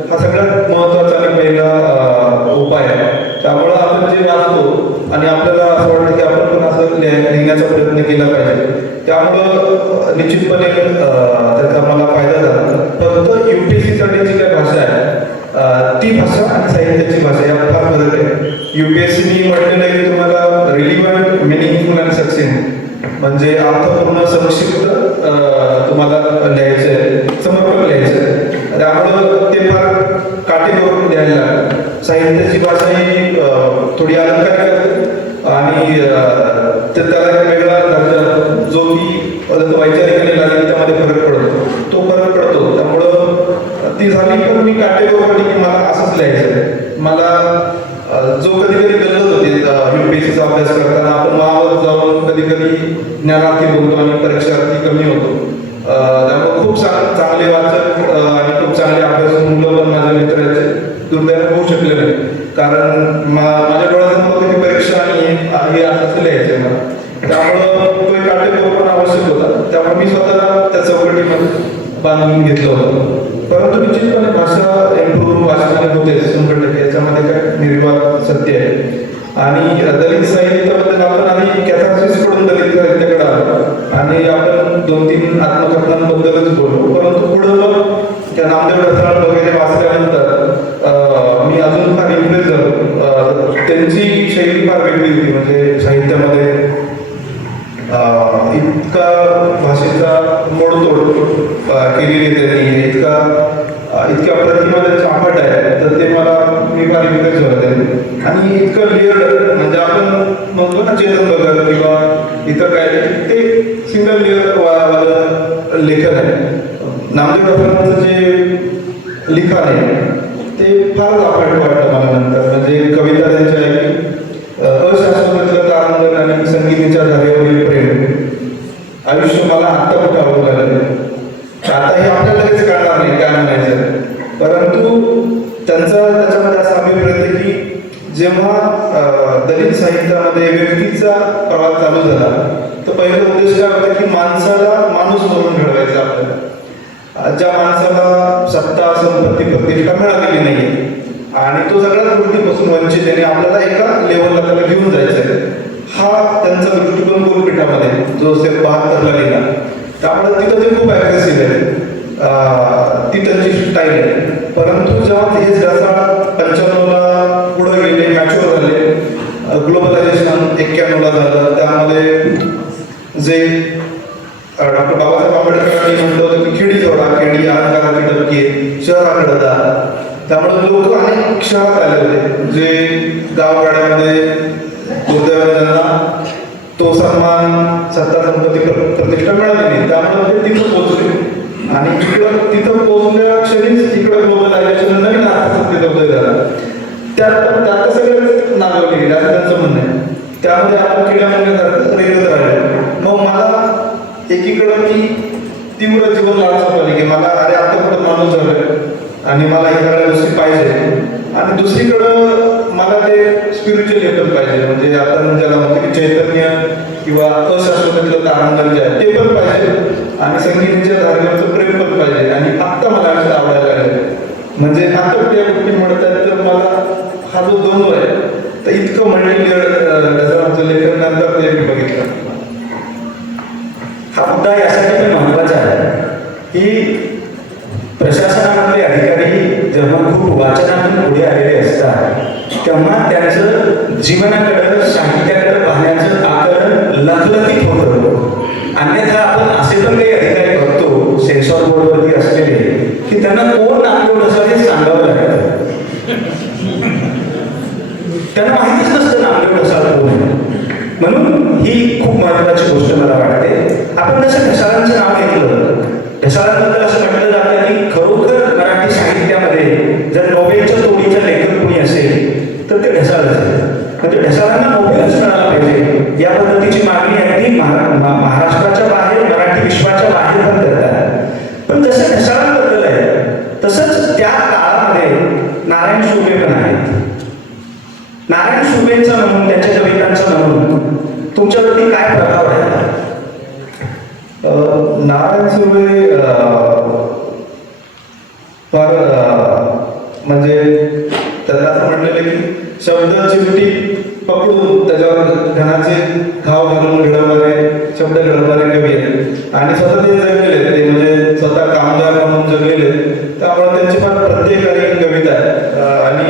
हा सगळ्यात महत्त्वाचा आणि पहिला उपाय आहे. त्यामुळं आपण जे वाचतो आणि आपल्याला असं वाटतं की आपण पण असं लिहिण्याचा प्रयत्न केला पाहिजे, त्यामुळं निश्चितपणे त्याचा मला फायदा झाला. फक्त UPSC साठी जी काय भाषा आहे ती भाषा आणि साहित्याची भाषा यात फार फरक आहे. UPSC मी म्हटलेलं आहे की तुम्हाला रिलिव्हंट, मिनिंगफुल आणि सक्सेंट म्हणजे अर्थपूर्ण, संक्षिप्त तुम्हाला लिहायचं आहे, समर्पक लिहायचं आहे. त्यामुळं ते फार काटेकोर लिहायला लागतं. साहित्याची भाषा ही थोडी अलंकारिक असते आणि त्याला एक वेगळा दर्जा जो की वैचारिक आणि ललितामध्ये फरक पडतो, तो फरक पडतो. त्यामुळं ती झाली पण मी काटेकोर वाटली की मला असंच लिहायचं आहे. मला जो कधी कधी गल्लत होते UPSCचा अभ्यास करताना आपण वाहवत जाऊन कधी कधी ज्ञानार्थी बोलतो आणि परीक्षार्थी कमी होतो. त्यामुळे खूप चांगले वाचक आणि खूप चांगले अभ्यास मुलं पण माझ्या मित्राचे दुर्दैव होऊ शकले नाही, कारण माझ्या डोळ्यात होतं की परीक्षा आणि हे असं लिहायचं मला. त्यामुळं तो एक काटेकोरपणा आवश्यक होता. त्यामुळे मी स्वतःला त्या चौकटीमध्ये बांधून घेतलं होतं. परंतु निश्चितपणे भाषा इम्प्रूव्ह वाचनाने होते 100%, याच्यामध्ये काय निर्वाद सत्य आहे. आणि दलित साहित्याबद्दल आपण आधी कॅथार्सिस कडून दलित साहित्याकडे आलो आणि आपण 2-3 आत्मकथनांबद्दलच बोललो. परंतु पुढं मग त्या नामदेव ढसाळ वगैरे वाचल्यानंतर मी अजून फार इम्प्रेस झालो. त्यांची शैली फार वेगळी होती. म्हणजे साहित्यामध्ये इतका भाषेचा मोडतोड केलेली त्यांनी, इतक्या प्रतिमा त्यांच्या आफट आहे, तर ते मी फार इम्प्रेस झालो त्यांनी. आणि इतकं लेअर म्हणजे आपण म्हणतो ना चेतन भगत किंवा इतर काय, ते सिंगल लेअर लेखन आहे. नामदेव ढसाळांचं जे लिखाण आहे ते फारच अफाट वाटतं मला नंतर. म्हणजे कविता त्यांच्या आहे की अशाश्वतलं तारांगण आणि संगीताच्या धारेवरील प्रेम, आयुष्य मला आत्ता कुठं आवडू लागलं. आता हे आपल्याला लगेच कळणार नाही काय म्हणायचं, परंतु त्याच्यामध्ये असा अभिप्राय आहे की जेव्हा दलित साहित्यामध्ये व्यक्तीचा प्रवास चालू झाला तर पहिला उद्देश काय होता की माणसाला माणूस म्हणून घडवायचा आपल्याला. ज्या माणसाला सत्ता, संपत्ती, प्रतिष्ठा मिळालेली नाही आणि तो सगळ्याच गोष्टीपासून वंचित आहे, आपल्याला एका लेवलला त्याला घेऊन जायचं आहे, हा त्यांचा दृष्टिकोन गोलपीठामध्ये जो 72ला लिहिला. त्यामुळे तिथं ते खूप ॲग्रेसिव्ह आहे, ती त्यांची स्टाईल आहे. परंतु जेव्हा हे ढसाळ 95ला पुढे गेले, मॅच्युअर झाले, ग्लोबलायझेशन 91ला झालं, त्यामध्ये जे डॉक्टर बाबासाहेब आंबेडकरांनी म्हटलं होतं की खेडी जोडा, खेडी अहंकाराची डबकी शहराकडे जा. त्यामुळे लोक अनेक शहरात आले होते जे गावगाड्यामध्ये दुर्दैवाने त्यांना तो सन्मान, सत्ता, संपत्ती, प्रतिष्ठा मिळाली नाही. त्यामुळे ते तिथं पोहोचले आणि तिथं पोहोचल्या क्षणीच इकडे ग्लोबलायझेशन नवीन अर्थात उदय झाला. त्यात सगळं नागवले गेले असं त्यांचं म्हणणं आहे. त्यामध्ये आपण किड्या म्हणण्यासारखं रेगत राहिलो. मग मला एकीकडं मी तीव्र जीवन लालसा पाहिजे की मला अरे आता कुठं माणूस झालं आणि मला ह्या सगळ्या गोष्टी पाहिजे, आणि दुसरीकडं मला ते स्पिरिच्युअल लेवल पाहिजे. म्हणजे आपण ज्याला म्हणतो की चैतन्य किंवा अशाश्वतलं तारांगण जे आहे ते पण पाहिजे आणि संगीताच्या धारणेवरचं प्रेम पण पाहिजे. आणि आत्ता मला असं आवडायला लागले, म्हणजे आता त्या गोष्टी म्हणत आहेत तर मला हा जो द्वंद्व आहे तर इतकं मल्टी लेखन नंतर ते मी बघितलं. हा मुद्दा यासाठी पण महत्वाचा आहे की प्रशासनामधले अधिकारी जेव्हा खूप वाचनातून पुढे आलेले असतात तेव्हा त्यांचं जीवनाकडं, साहित्याकडे पाहण्याचं आकलन लखलखीत होतं. अन्यथा आपण असे पण काही अधिकारी बघतो सेन्सॉर बोर्डवरती असलेले की त्यांना कोण नामदेव ढसाळ हे सांगावं लागतं. त्यांना माहितीच नसतं नामदेव ढसाळ कोण. म्हणून ही खूप महत्वाची गोष्ट मला वाटते. आपण जसं ढसाळांचं नाव घेतलं, ढसाळांबद्दल असं म्हटलं जातं की खरोखर मराठी साहित्यामध्ये जर नोबेलच्या तोडीचं लेखक कोणी असेल तर ते ढसाळच आहे. म्हणजे ढसाळांना नोबेलच मिळाला पाहिजे या पद्धतीची मागणी अगदी महाराष्ट्राच्या बाहेर, मराठी विश्वाच्या बाहेर पण करतात. पण जसं ढसाळांबद्दल आहे तसंच त्या काळामध्ये नारायण सुर्वे पण आहेत. नारायण सुर्वेंचा म्हणून, त्यांच्या कवितांचा म्हणून तुमच्यावरती काय प्रभाव आहे? नारायण सुर्वे फार म्हणजे त्यांना असं म्हटलेलं की शब्द चिमटी पकडून त्याच्यावर घनाचे घाव घालून घडवणारे शब्द घडवणारे कवी आहेत आणि स्वतः ते जगलेले आहेत. ते म्हणजे स्वतः कामगार म्हणून जगलेले आहेत. त्यामुळे त्यांची फार प्रत्येक आणि कविता आहे आणि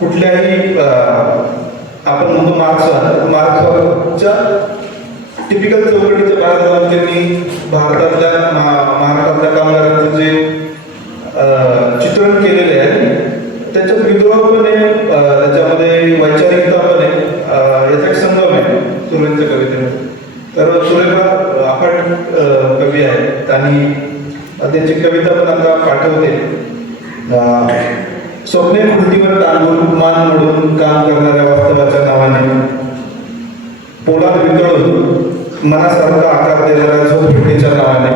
कुठल्याही आपण म्हणतो मार्क्सच्या टिपिकल चौकटीच्या बाहेर जाऊन त्यांनी भारतातल्या महाराष्ट्रातल्या कामगारांचं जे चित्रण केलेले आहे त्याच्यात विद्रोह पण आहे, त्याच्यामध्ये वैचारिकता पण आहे. याचा एक संगम आहे सुरेंच्या कवितेमध्ये. तर सुरेला अफाट कवी आहेत आणि त्यांची कविता पण आता पाठवते. स्वप्ने कृतीवर टांगून मान मोडून काम करणाऱ्या वास्तवाच्या नावाने, पोलाद वितळून मनासारखा आकार देणाऱ्या झोपडीच्या नावाने,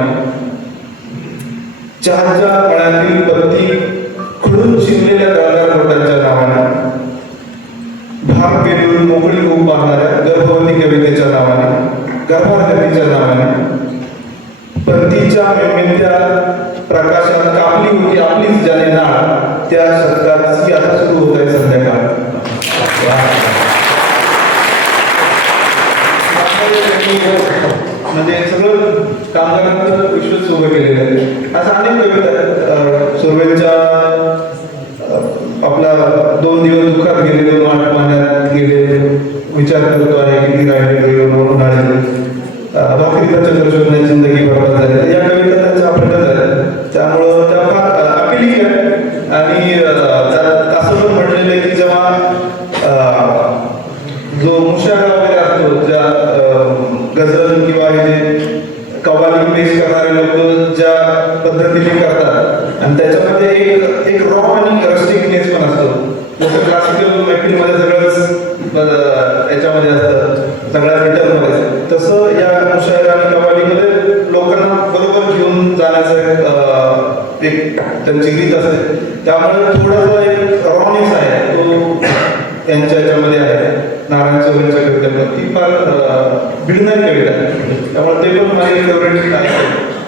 चहाच्या मळ्यातील पत्ती खुडून शिवलेल्या दळणार बोटांच्या नावाने, भाग पेटून मोकळी होऊ पाहणाऱ्या गर्भवती कवितेच्या नावाने, गर्भारतीच्या नावाने, पंथीच्या मेमेंत्या प्रकाशात कापली होती आपलीच ज्याने नाळ, त्या शब्दाची आता सुरू होत आहे संध्याकाळ. म्हणजे सगळं कामगारांचं विश्वच उभं केलेलं आहे. असं अनेक कविता आहेत. सुर्वेच्या आपला 2 दिवस दुःखात गेले, 2 8 महिन्यात गेले, विचार करतो आहे किती राहिले म्हणून आले, भाकरीचा चक्र शोधण्याची जिंदगी बरोबर झाली. या कविता त्यांच्या आपल्याला झाल्या. त्यामुळं त्या फार अपिलिंग आहे आणि असं पण म्हटलेलं आहे की जेव्हा जो मुशायरा वगैरे असतो, ज्या गझल किंवा हे कव्वाली पेश करणारे लोक ज्या पद्धतीने करतात आणि त्याच्यामध्ये एक रॉ आणि रस्टिकनेस पण असतो. जसं क्लासिकल मैफिलमध्ये सगळंच याच्यामध्ये असतं, सगळ्या रिटर्नमध्ये, तसं या मुशायरा आणि कव्वालीमध्ये लोकांना बरोबर घेऊन जाण्याचं एक त्यांची रीत असते. त्यामुळे थोडासा एक रॉनेस आहे तो त्यांच्या याच्यामध्ये आहे. नारायण सुर्वेंच्या कवितेमध्ये ती फार भिडणारी कविता आहे. त्यामुळे ते पण माझे फेवरेट आहे.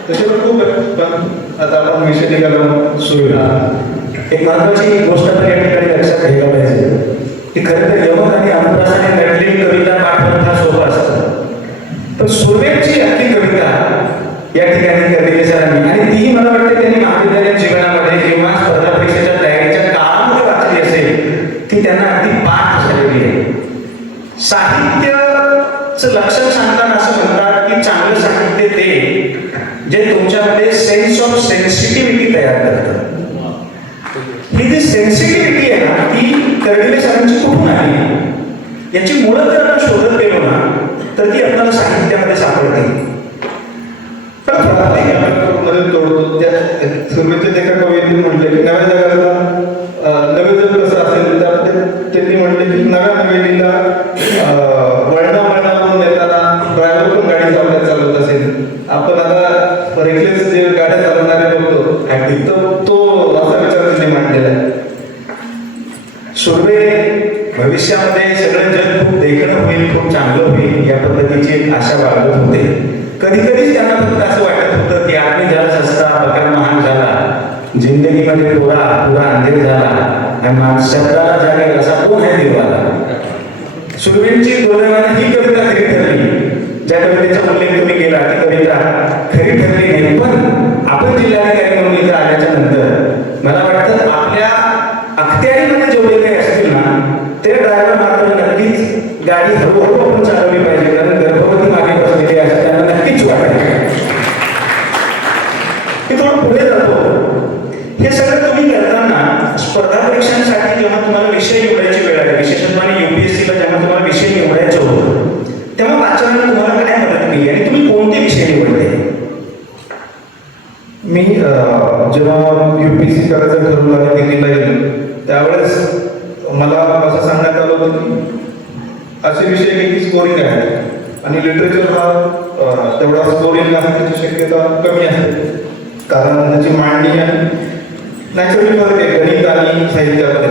तसे पण खूप आहेत. पण आता आपण विषय निघाला सुरू. एक महत्वाची गोष्ट तर या ठिकाणी लक्षात घ्यायला पाहिजे की खरं तर यमक आणि अनुप्रासाने नटलेली कविता पाठवणं हा सोपं असतं. पण सुर्वेची अख्खी कविता या ठिकाणी कविते सरांनी, आणि तीही मला वाटतं त्यांनी महाविद्यालयीन जीवनामध्ये किंवा स्पर्धा परीक्षेच्या तयारीच्या काळामध्ये वाचली असेल की त्यांना अगदी पाठ झालेली आहे. साहित्याचं लक्षण सांगताना असं म्हणतात की चांगलं साहित्य ते जे तुमच्यामध्ये सेन्स ऑफ सेन्सिटिव्हिटी तयार करतं. ही जी सेन्सिटिव्हिटी आहे ना, ती कर्डिले सरांची कुठून आली याची मुळं जर आपण शोधत गेलो ना तर ती आपल्याला साहित्यामध्ये सापडते. तोडतो त्या सुरुवातीच्या एका कवितेत म्हटले की नव्या जगाला नवे जग कसं असेल, त्यामध्ये त्यांनी म्हटले की नव्या हवेलीला वळणावरून येताना ड्रायव्हर पण गाडी चालवत असेल. आपण आता रेकलेस जे गाड्या चालवणारे बघतो तो असा विचार त्यांनी मांडलेला आहे. सुर्वे भविष्यामध्ये सगळं जग खूप देखणं होईल, खूप चांगलं होईल या पद्धतीची एक आशा बाळगत होते. कधी कधीच त्यांना फक्त असं वाटत होतं की आम्ही जरा सस्ता बकर महान झाला, जिंदगीमध्ये पुरा अंधेर झाला आणि शब्दाला जागेल असा कोण आहे देवाला. सुर्वेंची दुर्दैवाने ही कविता खरी ठरली. ज्या कवितेचा उल्लेख तुम्ही केला ती कविता खरी ठरली नाही. पण आपण जिल्हाधिकारी म्हणून इथं आल्याच्या नंतर मला वाटतं आपल्या अखत्यारीमध्ये जेवढे काही असतील ना ते ड्रायव्हर मात्र नक्कीच गाडी हळूहळू आपण चालवली पाहिजे. कारण गर्भवती मागे बसलेली असते त्यांना नक्कीच वाटेल की थोडं पुढे जातो. हे सगळं तुम्ही करताना स्पर्धा परीक्षांसाठी जेव्हा तुम्हाला विषय निवडायची वेळ आहे, विशेषत्वाने UPSC ला जेव्हा तुम्हाला विषय निवडायचे होतं जायचं ठरवलं आणि दिल्लीला गेलो त्यावेळेस मला असं सांगण्यात आलं होतं की असे विषय आहे की स्कोरिंग आहे आणि लिटरेचर हा तेवढा स्कोरिंग असण्याची शक्यता कमी असते कारण त्याची मांडणी आणि नॅचरली फरक आहे गणित आणि साहित्यामध्ये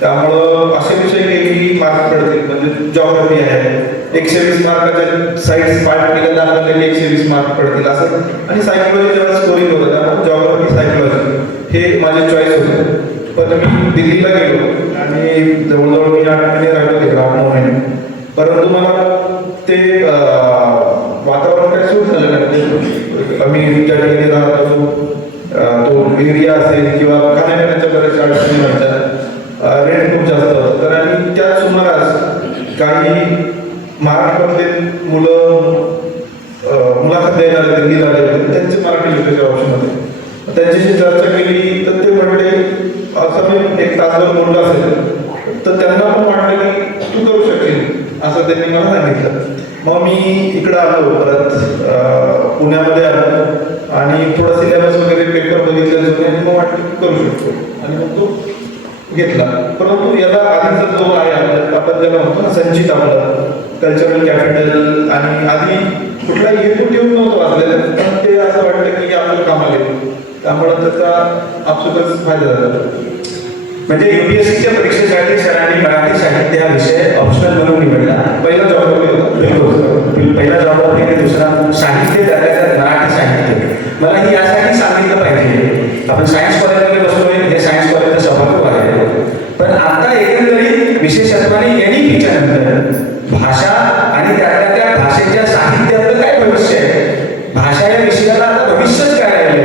त्यामुळं असे विषय काही मार्क पडतील म्हणजे जॉग्रफी आहे 120 मार्काच्या साईड्स पार्ट केले तर आपल्याला 120 मार्क पडतील असं आणि सायकोलॉजी जेव्हा स्कोरिंग होतं त्यामुळे जॉग्रफी सायकोलॉजी हे माझे चॉईस होते पण मी दिल्लीला गेलो आणि जवळजवळ मी 8 महिने राहिलो तिकडे 8-9 महिने परंतु मला ते वातावरण काय सूट झालं नाही म्हणजे आम्ही ज्या ठिकाणी राहतो तो एरिया असेल किंवा खाण्यापिण्याच्या बऱ्याचशा अडचणी व्हायच्या रेंट खूप जास्त होतं तर आणि त्याच सुमारास काही महाराष्ट्रातले मुलाखत द्यायला दिल्लीला आले होते त्यांचे मराठी लिटरेचर ऑप्शन होते त्यांच्याशी चर्चा केली तर ते म्हणले असं मी एक तासभर बोललो असेल तर त्यांना पण वाटलं की तू करू शकशील असं त्यांनी मला सांगितलं मग मी इकडं आलो परत पुण्यामध्ये आलो आणि थोडा सिलेबस वगैरे पेपर बघितले होते आणि मग वाटलं की करू शकतो आणि मग तो घेतला परंतु याला आधीचा जो आहे आपण ज्याला म्हणतो ना संचित आपलं कल्चरल कॅपिटल आणि आधी कुठलाही हेतू ठेवून नव्हतं वाचलेलं पण ते असं वाटलं की आपल्याला कामाला येईल त्यामुळे त्याचा आपसुकच फायदा झाला म्हणजे युपीएससीच्या परीक्षेसाठी सरांनी मराठी साहित्य हा विषय ऑप्शनल म्हणून निवडला पहिला जॉग्रफी होता बिलकुल पहिला जॉब आणि दुसरा साहित्य त्यात मराठी साहित्य मला ही यासाठी सांगितलं पाहिजे आपण सायन्स कॉलेजमध्ये बसतोय हे सायन्स कॉलेजचं सभागृह आहे पण आता एकंदरीत विशेषत्वाने एनईपीच्या नंतर भाषा आणि त्या भाषेच्या साहित्याचं काय भविष्य आहे भाषा या विषयाला आता भविष्यच काय राहिलं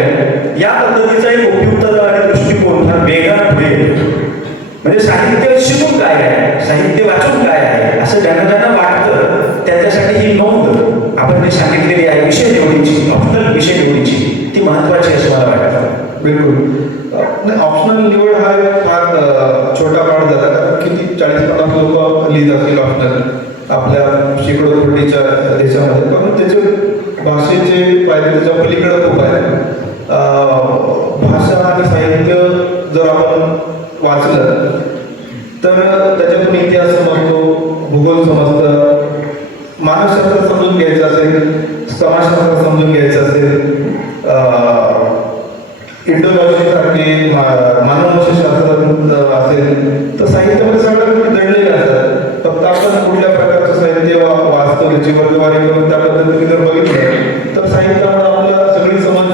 या पद्धतीचा एक उपयुक्त आणि दृष्टिकोन हा वेगळा पुढे म्हणजे साहित्य शिकून काय आहे साहित्य वाचून काय आहे असं ज्यांना ज्यांना वाटतं त्याच्यासाठी ही नोंद आपण जे सांगितलेली आहे विषय निवडीची ऑप्शनल विषय निवडीची ती महत्वाची असं मला वाटतं बिलकुल ऑप्शनल निवड हा एक फार छोटा पार्ट झाला कारण किती 40-50 लोक लिहित असतील ऑप्शनल आपल्या शेकडो कोटीच्या देशामध्ये पण त्याचे भाषेचे फायदे त्याच्या पलीकडे खूप आहे भाषा आणि साहित्य जर आपण वाचलं तर त्याच्यातून इतिहास समजतो भूगोल समजतं मानसशास्त्र समजून घ्यायचं असेल समाजशास्त्र समजून घ्यायचं असेल इंडोलॉजी सारखे मानववंशशास्त्र असेल तर साहित्यामध्ये सगळ्या गोष्टी दडलेल्या असतात फक्त आपण कुठल्या प्रकारचं साहित्य वाचतो त्याची वर्गवारी करून त्या पद्धतीने जर बघितलं तर साहित्यामुळे आपल्याला सगळी समज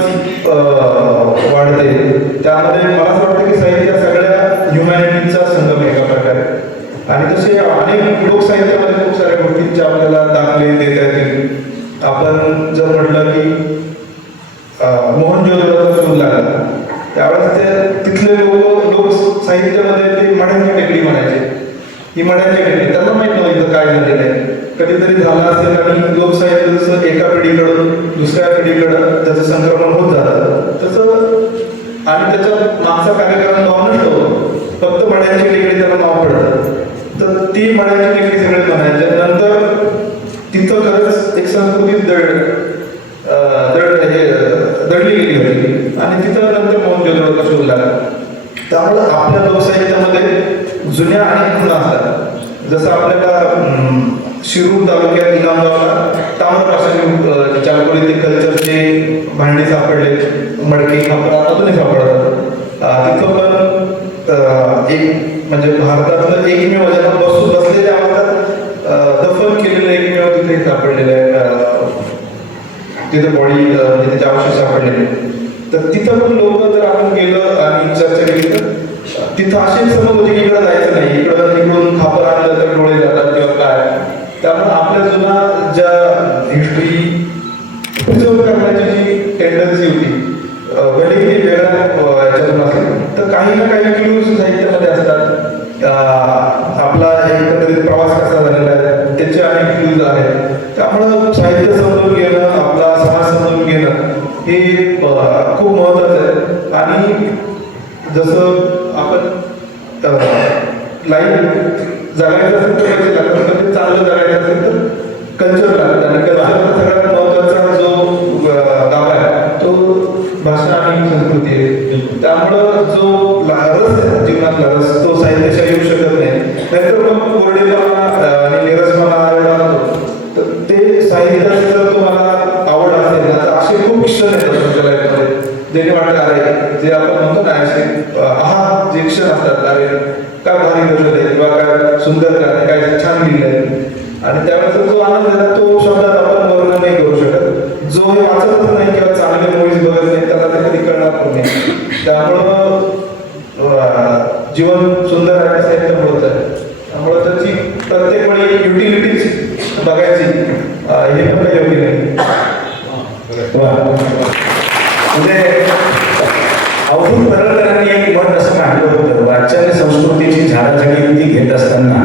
वाढते त्यामध्ये मला असं वाटतं की साहित्य सगळ्या ह्युमॅनिटीचा संगम आहे एका प्रकारे आणि तसे अनेक लोकसाहित्यामध्ये खूप साऱ्या गोष्टींचे आपल्याला दाखले देता येतील आपण जर म्हटलं की मोहनजोदडोचा शोध लागला त्यावेळेस ते तिथले लोक साहित्यामध्ये ते मड्यांची टेकडी म्हणायचे ही मड्यांची टेकडी त्यांना माहित नव्हतं काय झालेलं आहे कधीतरी झालं असेल आणि लोकसाहित्य जसं एका पिढीकडून दुसऱ्या पिढीकडं त्याचं संक्रमण होत जातं तसं आणि त्याच्या मागचा कार्यक्रम नाव नसतो फक्त मड्यांची टेकडी त्याला नाव पडतं तर ती मड्यांची टेकडी सगळे म्हणायचे नंतर तिथं खरंच एक संस्कृतीत दडली गेली होती आणि तिथं नंतर मोहनजोदडोचा शोध लागला त्यामुळे आपल्या लोकसाहित्यामध्ये जुन्या अनेक खुणा असतात जसं आपल्याला शिरूर तालुक्यात इनामगावला ताम्रपाषाणी चालकोलीतील कल्चरचे भांडी सापडले मडके खापरा अजूनही सापडतात तिथं पण एक म्हणजे भारतातलं एकमेव ज्याला बसलेल्या अवस्थेत दफन केलेलं एकमेव तिथे सापडलेलं आहे तिथं बॉडी त्याचे अवशेष सापडलेले तर तिथं पण लोक जर आपण गेलं आणि चर्चा केली तर तिथं असे समज होते की इकडं जायचं नाही इकडून खापर आणलं तर डोळे जातात किंवा काय त्यामुळे आपल्या जुना ज्या हिस्ट्री प्रिझर्व करण्याची जी टेंडन्सी होती भले की वेगळ्या याच्यातून असेल तर काही ना काही क्लूज साहित्यामध्ये असतात आपला एक पद्धतीत प्रवास कसा झालेला आहे त्याचे अनेक क्लूज आहेत त्यामुळं साहित्य समजून घेणं आपला समाज समजून घेणं हे खूप महत्वाचं आहे आणि जसं आपण लाईफ जगायचं असेल तर पैसे लागतात पण ते चांगलं जगायचं असेल तर कल्चर लागतं आणि कल्चरचा सगळ्यात महत्वाचा जो गाभा आहे तो भाषा आणि संस्कृती आहे. त्यामुळं जो रस आहे जीवनातला रस तो साहित्याशिवाय येऊ शकत नाही. नाहीतर मग कोरडेपणा आणि निरसपणा आढळतो. तर ते साहित्याची जर तुम्हाला आवड असेल ना तर असे खूप क्षण येतात तुमच्या लाईफमध्ये जे वाटतं अरे जे आपण म्हणतो ना असे जे क्षण असतात अरे काय भारी गोष्ट आहे किंवा काय सुंदर काय छान लिहिलंय आणि त्यावेळेस जो आनंद आहे ना तो शब्दात आपण वर्णन नाही करू शकत. जो हे वाचतच नाही किंवा चांगले मूवीज बघत नाही त्याला ते कधी कळणार पण नाही. त्यामुळं जीवन सुंदर आहे साहित्यामुळेच आहे. त्यामुळे त्याची प्रत्येक वेळी युटिलिटीज बघायची हे पण काही योग्य नाही. म्हणजे अवधूत परळकरांनी एक मत असं मांडलं होतं वाचन संस्कृतीची झाडाझाडी घेत असताना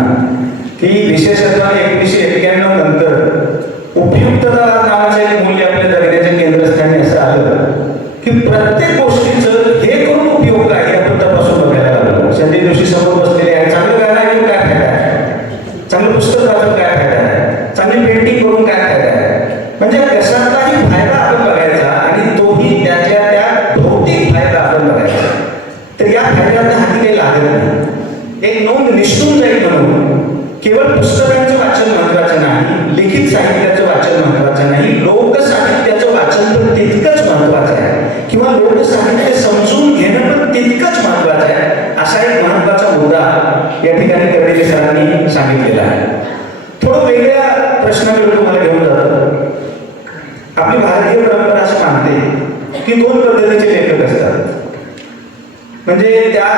की विशेषतः 1991 नंतर उपयुक्तता नावाचं एक मूल्य आपल्या जगण्याच्या केंद्रस्थानी असं आलं की प्रत्येक गोष्टीचं हे करून उपयोग काय हे आपण तपासून बघायला लागलो. संजय जोशी समोर बसलेले आहे, चांगलं गाणं ऐकून काय फायदा आहे, चांगलं पुस्तक वाचून काय फायदा आहे, चांगली पेंटिंग करून काय फायदा आहे. म्हणजे कशाचाही फायदा आपण बघायचा आणि तोही त्याच्या त्या भौतिक फायदा आपण बघायचा. तर या फायद्याला हाती काही लागत नाही. एक नोंद निष्ठून जाईल म्हणून केवळ पुस्तकांचं वाचन महत्वाचं नाही, लिखित साहित्याचं वाचन महत्वाचं नाही, लोकसाहित्याचं वाचन पण तितकंच महत्वाचं आहे किंवा लोकसाहित्य समजून घेणं पण तितकंच महत्वाचं आहे. असा एक महत्वाचा मुद्दा या ठिकाणी कर्डिले सरांनी सांगितलेला आहे. थोडं वेगळ्या प्रश्नाकडे तुम्हाला घेऊन जातो. आपली भारतीय परंपरा असं मानते की 2 पद्धतीचे लेखक असतात. म्हणजे त्या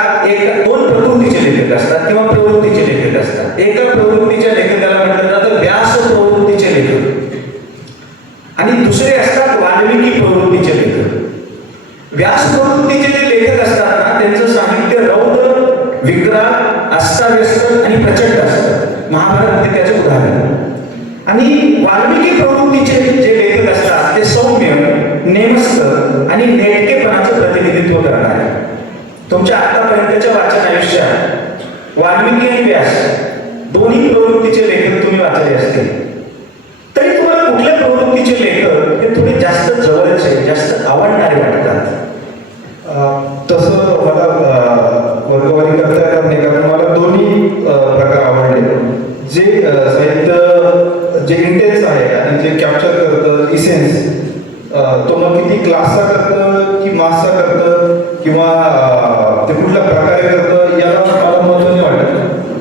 दोन प्रवृत्तीचे लेखक असतात किंवा प्रवृत्तीचे लेखक असतात. एका प्रवृत्तीच्या लेखकाला म्हटलं जातं व्यास प्रवृत्तीचे लेखक आणि दुसरे असतात वाल्मिकी प्रवृत्तीचे लेखक. व्यास प्रवृत्तीचे जे लेखक असतात ना त्यांचं साहित्य रौद्र, विक्रांत, अस्ताव्यस्त आणि प्रचंड असतं. महाभारत त्याचे उदाहरण. आणि वाल्मिकी प्रवृत्तीचे जे लेखक असतात ते सौम्य, नेमस्त आणि नेटकेपणाचं प्रतिनिधित्व करणारे. तुमच्या आतापर्यंतच्या वाचन आयुष्यात वाल्मिकी आणि व्यास दोन्ही प्रवृत्तीचे लेखक तुम्ही वाचले असतील तरी तुम्हाला कुठल्या प्रवृत्तीचे लेखक हे थोडे जास्त जवळचे, जास्त आवडणारे वाटतात? तसं मला वर्गवारी करता येणार नाही कारण मला दोन्ही प्रकार आवडले. जे साहित्य जे इंटेन्स आहे आणि जे कॅप्चर करतं इसेन्स तो मग किती क्लासचा करतं की मासचा करतं किंवा ते कुठल्या प्रकारे करतं याला मला महत्त्व नाही वाटत.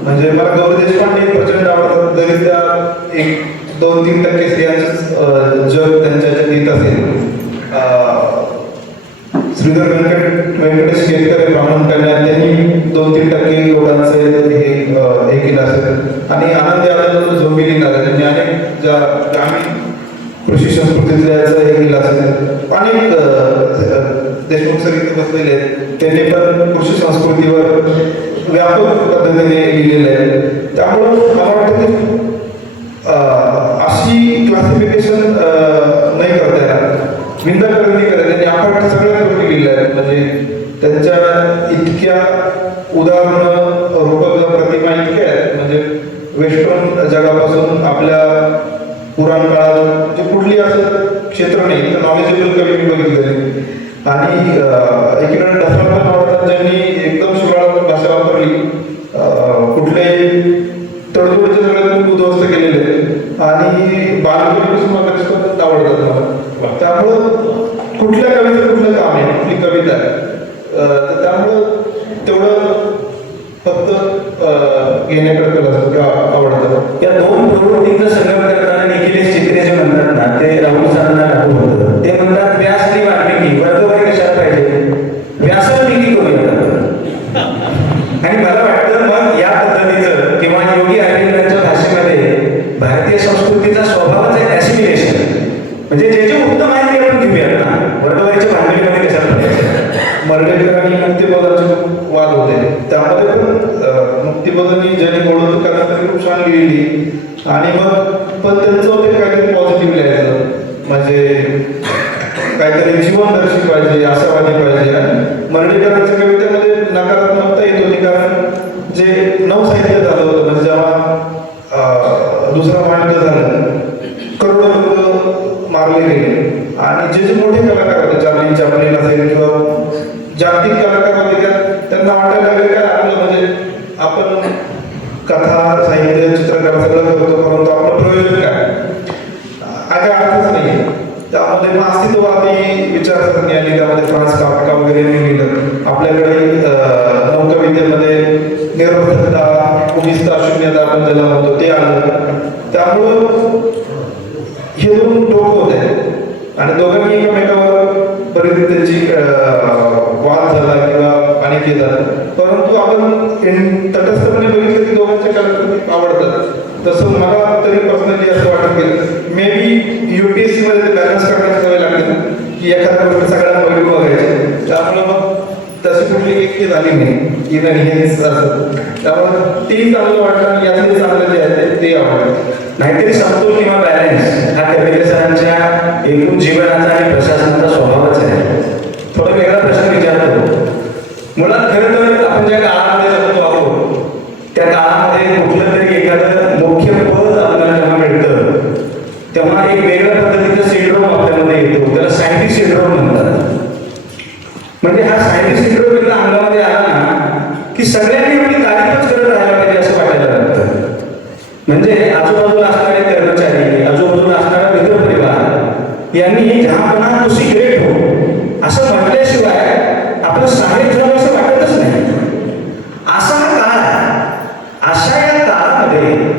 म्हणजे मला गौरी देशपांडे प्रचंड आवडतात जरी त्या 1-2-3% स्त्रियांचं जग त्यांच्या लिहित असेल. श्रीधर व्यंकटेश केतकर ब्राह्मण कल्याण त्यांनी 2-3% लोकांचं हे केलं असेल आणि आनंद यादव झोंबी लिहिणार त्यांनी अनेक ज्या ग्रामीण कृषी संस्कृतीतल्या हे केलं असेल. अनेक देशमुख सर इथे बसलेले आहेत त्यांनी पण कृषी संस्कृतीवर व्यापक पद्धतीने लिहिलेले आहे. त्यामुळं मला वाटतं की अशी क्लासिफिकेशन नाही करता येणार. विंदा करणी करत त्यांनी आपण सगळ्याच गोष्टी लिहिल्या आहेत. म्हणजे त्यांच्या इतक्या उदाहरणं रूपक प्रतिमा इतक्या आहेत. म्हणजे वेस्टर्न जगापासून आपल्या पुराण काळात म्हणजे कुठली असं क्षेत्र नाही तर नॉलेजेबल कवी मी बघितलेली. आणि एकीकडे डफाळकर आवडतात ज्यांनी एकदम सुरळीत भाषा वापरली. कुठल्याही तडजोडीचे सगळे उद्ध्वस्त केलेले आणि बालकवी आवडतात मला. त्यामुळं कुठल्या कवीचं कुठलं काम आहे कुठली कविता आहे तर त्यामुळं तेवढं फक्त घेण्याकडे आवडतं. या 2 प्रवृत्तींचा संगम करताना निखिलेश चित्रे जे म्हणतात ना ते राहुल सरांना लागू होतं. ते म्हणतात व्यास आणि वाल्मिकी वर्गवारी कशाला पाहिजे, व्यासवाल्मिकी करूया. आणि मला वाटतं मग या पद्धतीचं किंवा योगी आदित्यनाथच्या भाषेमध्ये भारतीय संस्कृतीचा स्वभावच आहे ॲसिमिलेशन. म्हणजे जे जे उत्तम आहे ते आपण घेऊयात ना, वर्गवारीच्या भांडणीमध्ये कशाला पाहिजे. मर्डेकर आणि मुक्तिपदाचे वाद होते त्यामध्ये पण मुक्तिपदांनी ज्यांनी गोळवणूक करण्यासाठी खूप छान लिहिली आणि मग पण त्यांचं होते काहीतरी पॉझिटिव्ह लिहायचं. म्हणजे काहीतरी जीवनदर्शी पाहिजे, आशावादी पाहिजे. मर्डेकरांच्या कवितेमध्ये नकारात्मकता येत होती कारण जे नवसाहित्य झालं होतं म्हणजे जेव्हा दुसरं महायुद्ध झालं करोडो लोक मारले गेले आणि जे जे मोठे कलाकार होते चार्ली चॅप्लिन असेल वाटायला लागले काय आपलं म्हणजे आपण कथा साहित्य चित्रकला सगळं करतो, परंतु आपलं प्रयोजन काय? काय अर्थच नाही. त्यामध्ये मग अस्तित्ववादी विचारसरणी आली, त्यामध्ये फ्रान्स काफ्का वगैरे यांनी लिहिलं. आपल्याकडे नौकविद्येमध्ये निरर्थकता, उभिस्ता, शून्यता आपण ज्याला म्हणतो ते आलं. त्यामुळं हे दोन डोकं होते आणि दोघांनी एकमेकावर बरीच त्यांची वाद झाला किंवा पाणी झालं. परंतु आपण तटस्थपणे बघितलं की दोघांच्या कलाकृती आवडतात. तसं मला तरी पर्सनली असं वाटत की मे बी UPSC मध्ये बॅलन्स करण्याची सवय लागते की एखाद्या गोष्टी सगळ्यांना बघून बघायची. त्यामुळे मग तशी कुठली एक झाली नाही की नाही हेच असं. त्यामुळे तेही चांगलं वाटलं आणि यातले चांगलं जे आहे ते आवडलं. नाहीतरी समतोल किंवा बॅलन्स हा कर्वेकर सरांच्या एकूण जीवनाचा आणि प्रशासनाचा स्वभावच आहे. थोडा वेगळा प्रश्न विचारतो. मुळात खरं तर आपण ज्या काळामध्ये जगतो आहोत त्या काळामध्ये कुठलं तरी एखादं मुख्य पद आपल्याला जेव्हा मिळतं तेव्हा एक वेगळ्या पद्धतीचा सिंड्रोम आपल्यामध्ये येतो. त्याला सायंटिस्ट सिंड्रोम म्हणतात. म्हणजे हा सायंटिस्ट सिंड्रोम एकदा अंगामध्ये आला ना की सगळ्यांनी आपली तारीफच करत राहायला पाहिजे असं वाटायला लागतं. म्हणजे आजूबाजूला असणारे कर्मचारी, आजूबाजूला असणारा मित्रपरिवार यांनी जहापणा तो सिक्रेट हो असं म्हटल्याशिवाय आपलं साहेब झालं असं वाटतच नाही. असा हा काळ आहे. अशा या काळामध्ये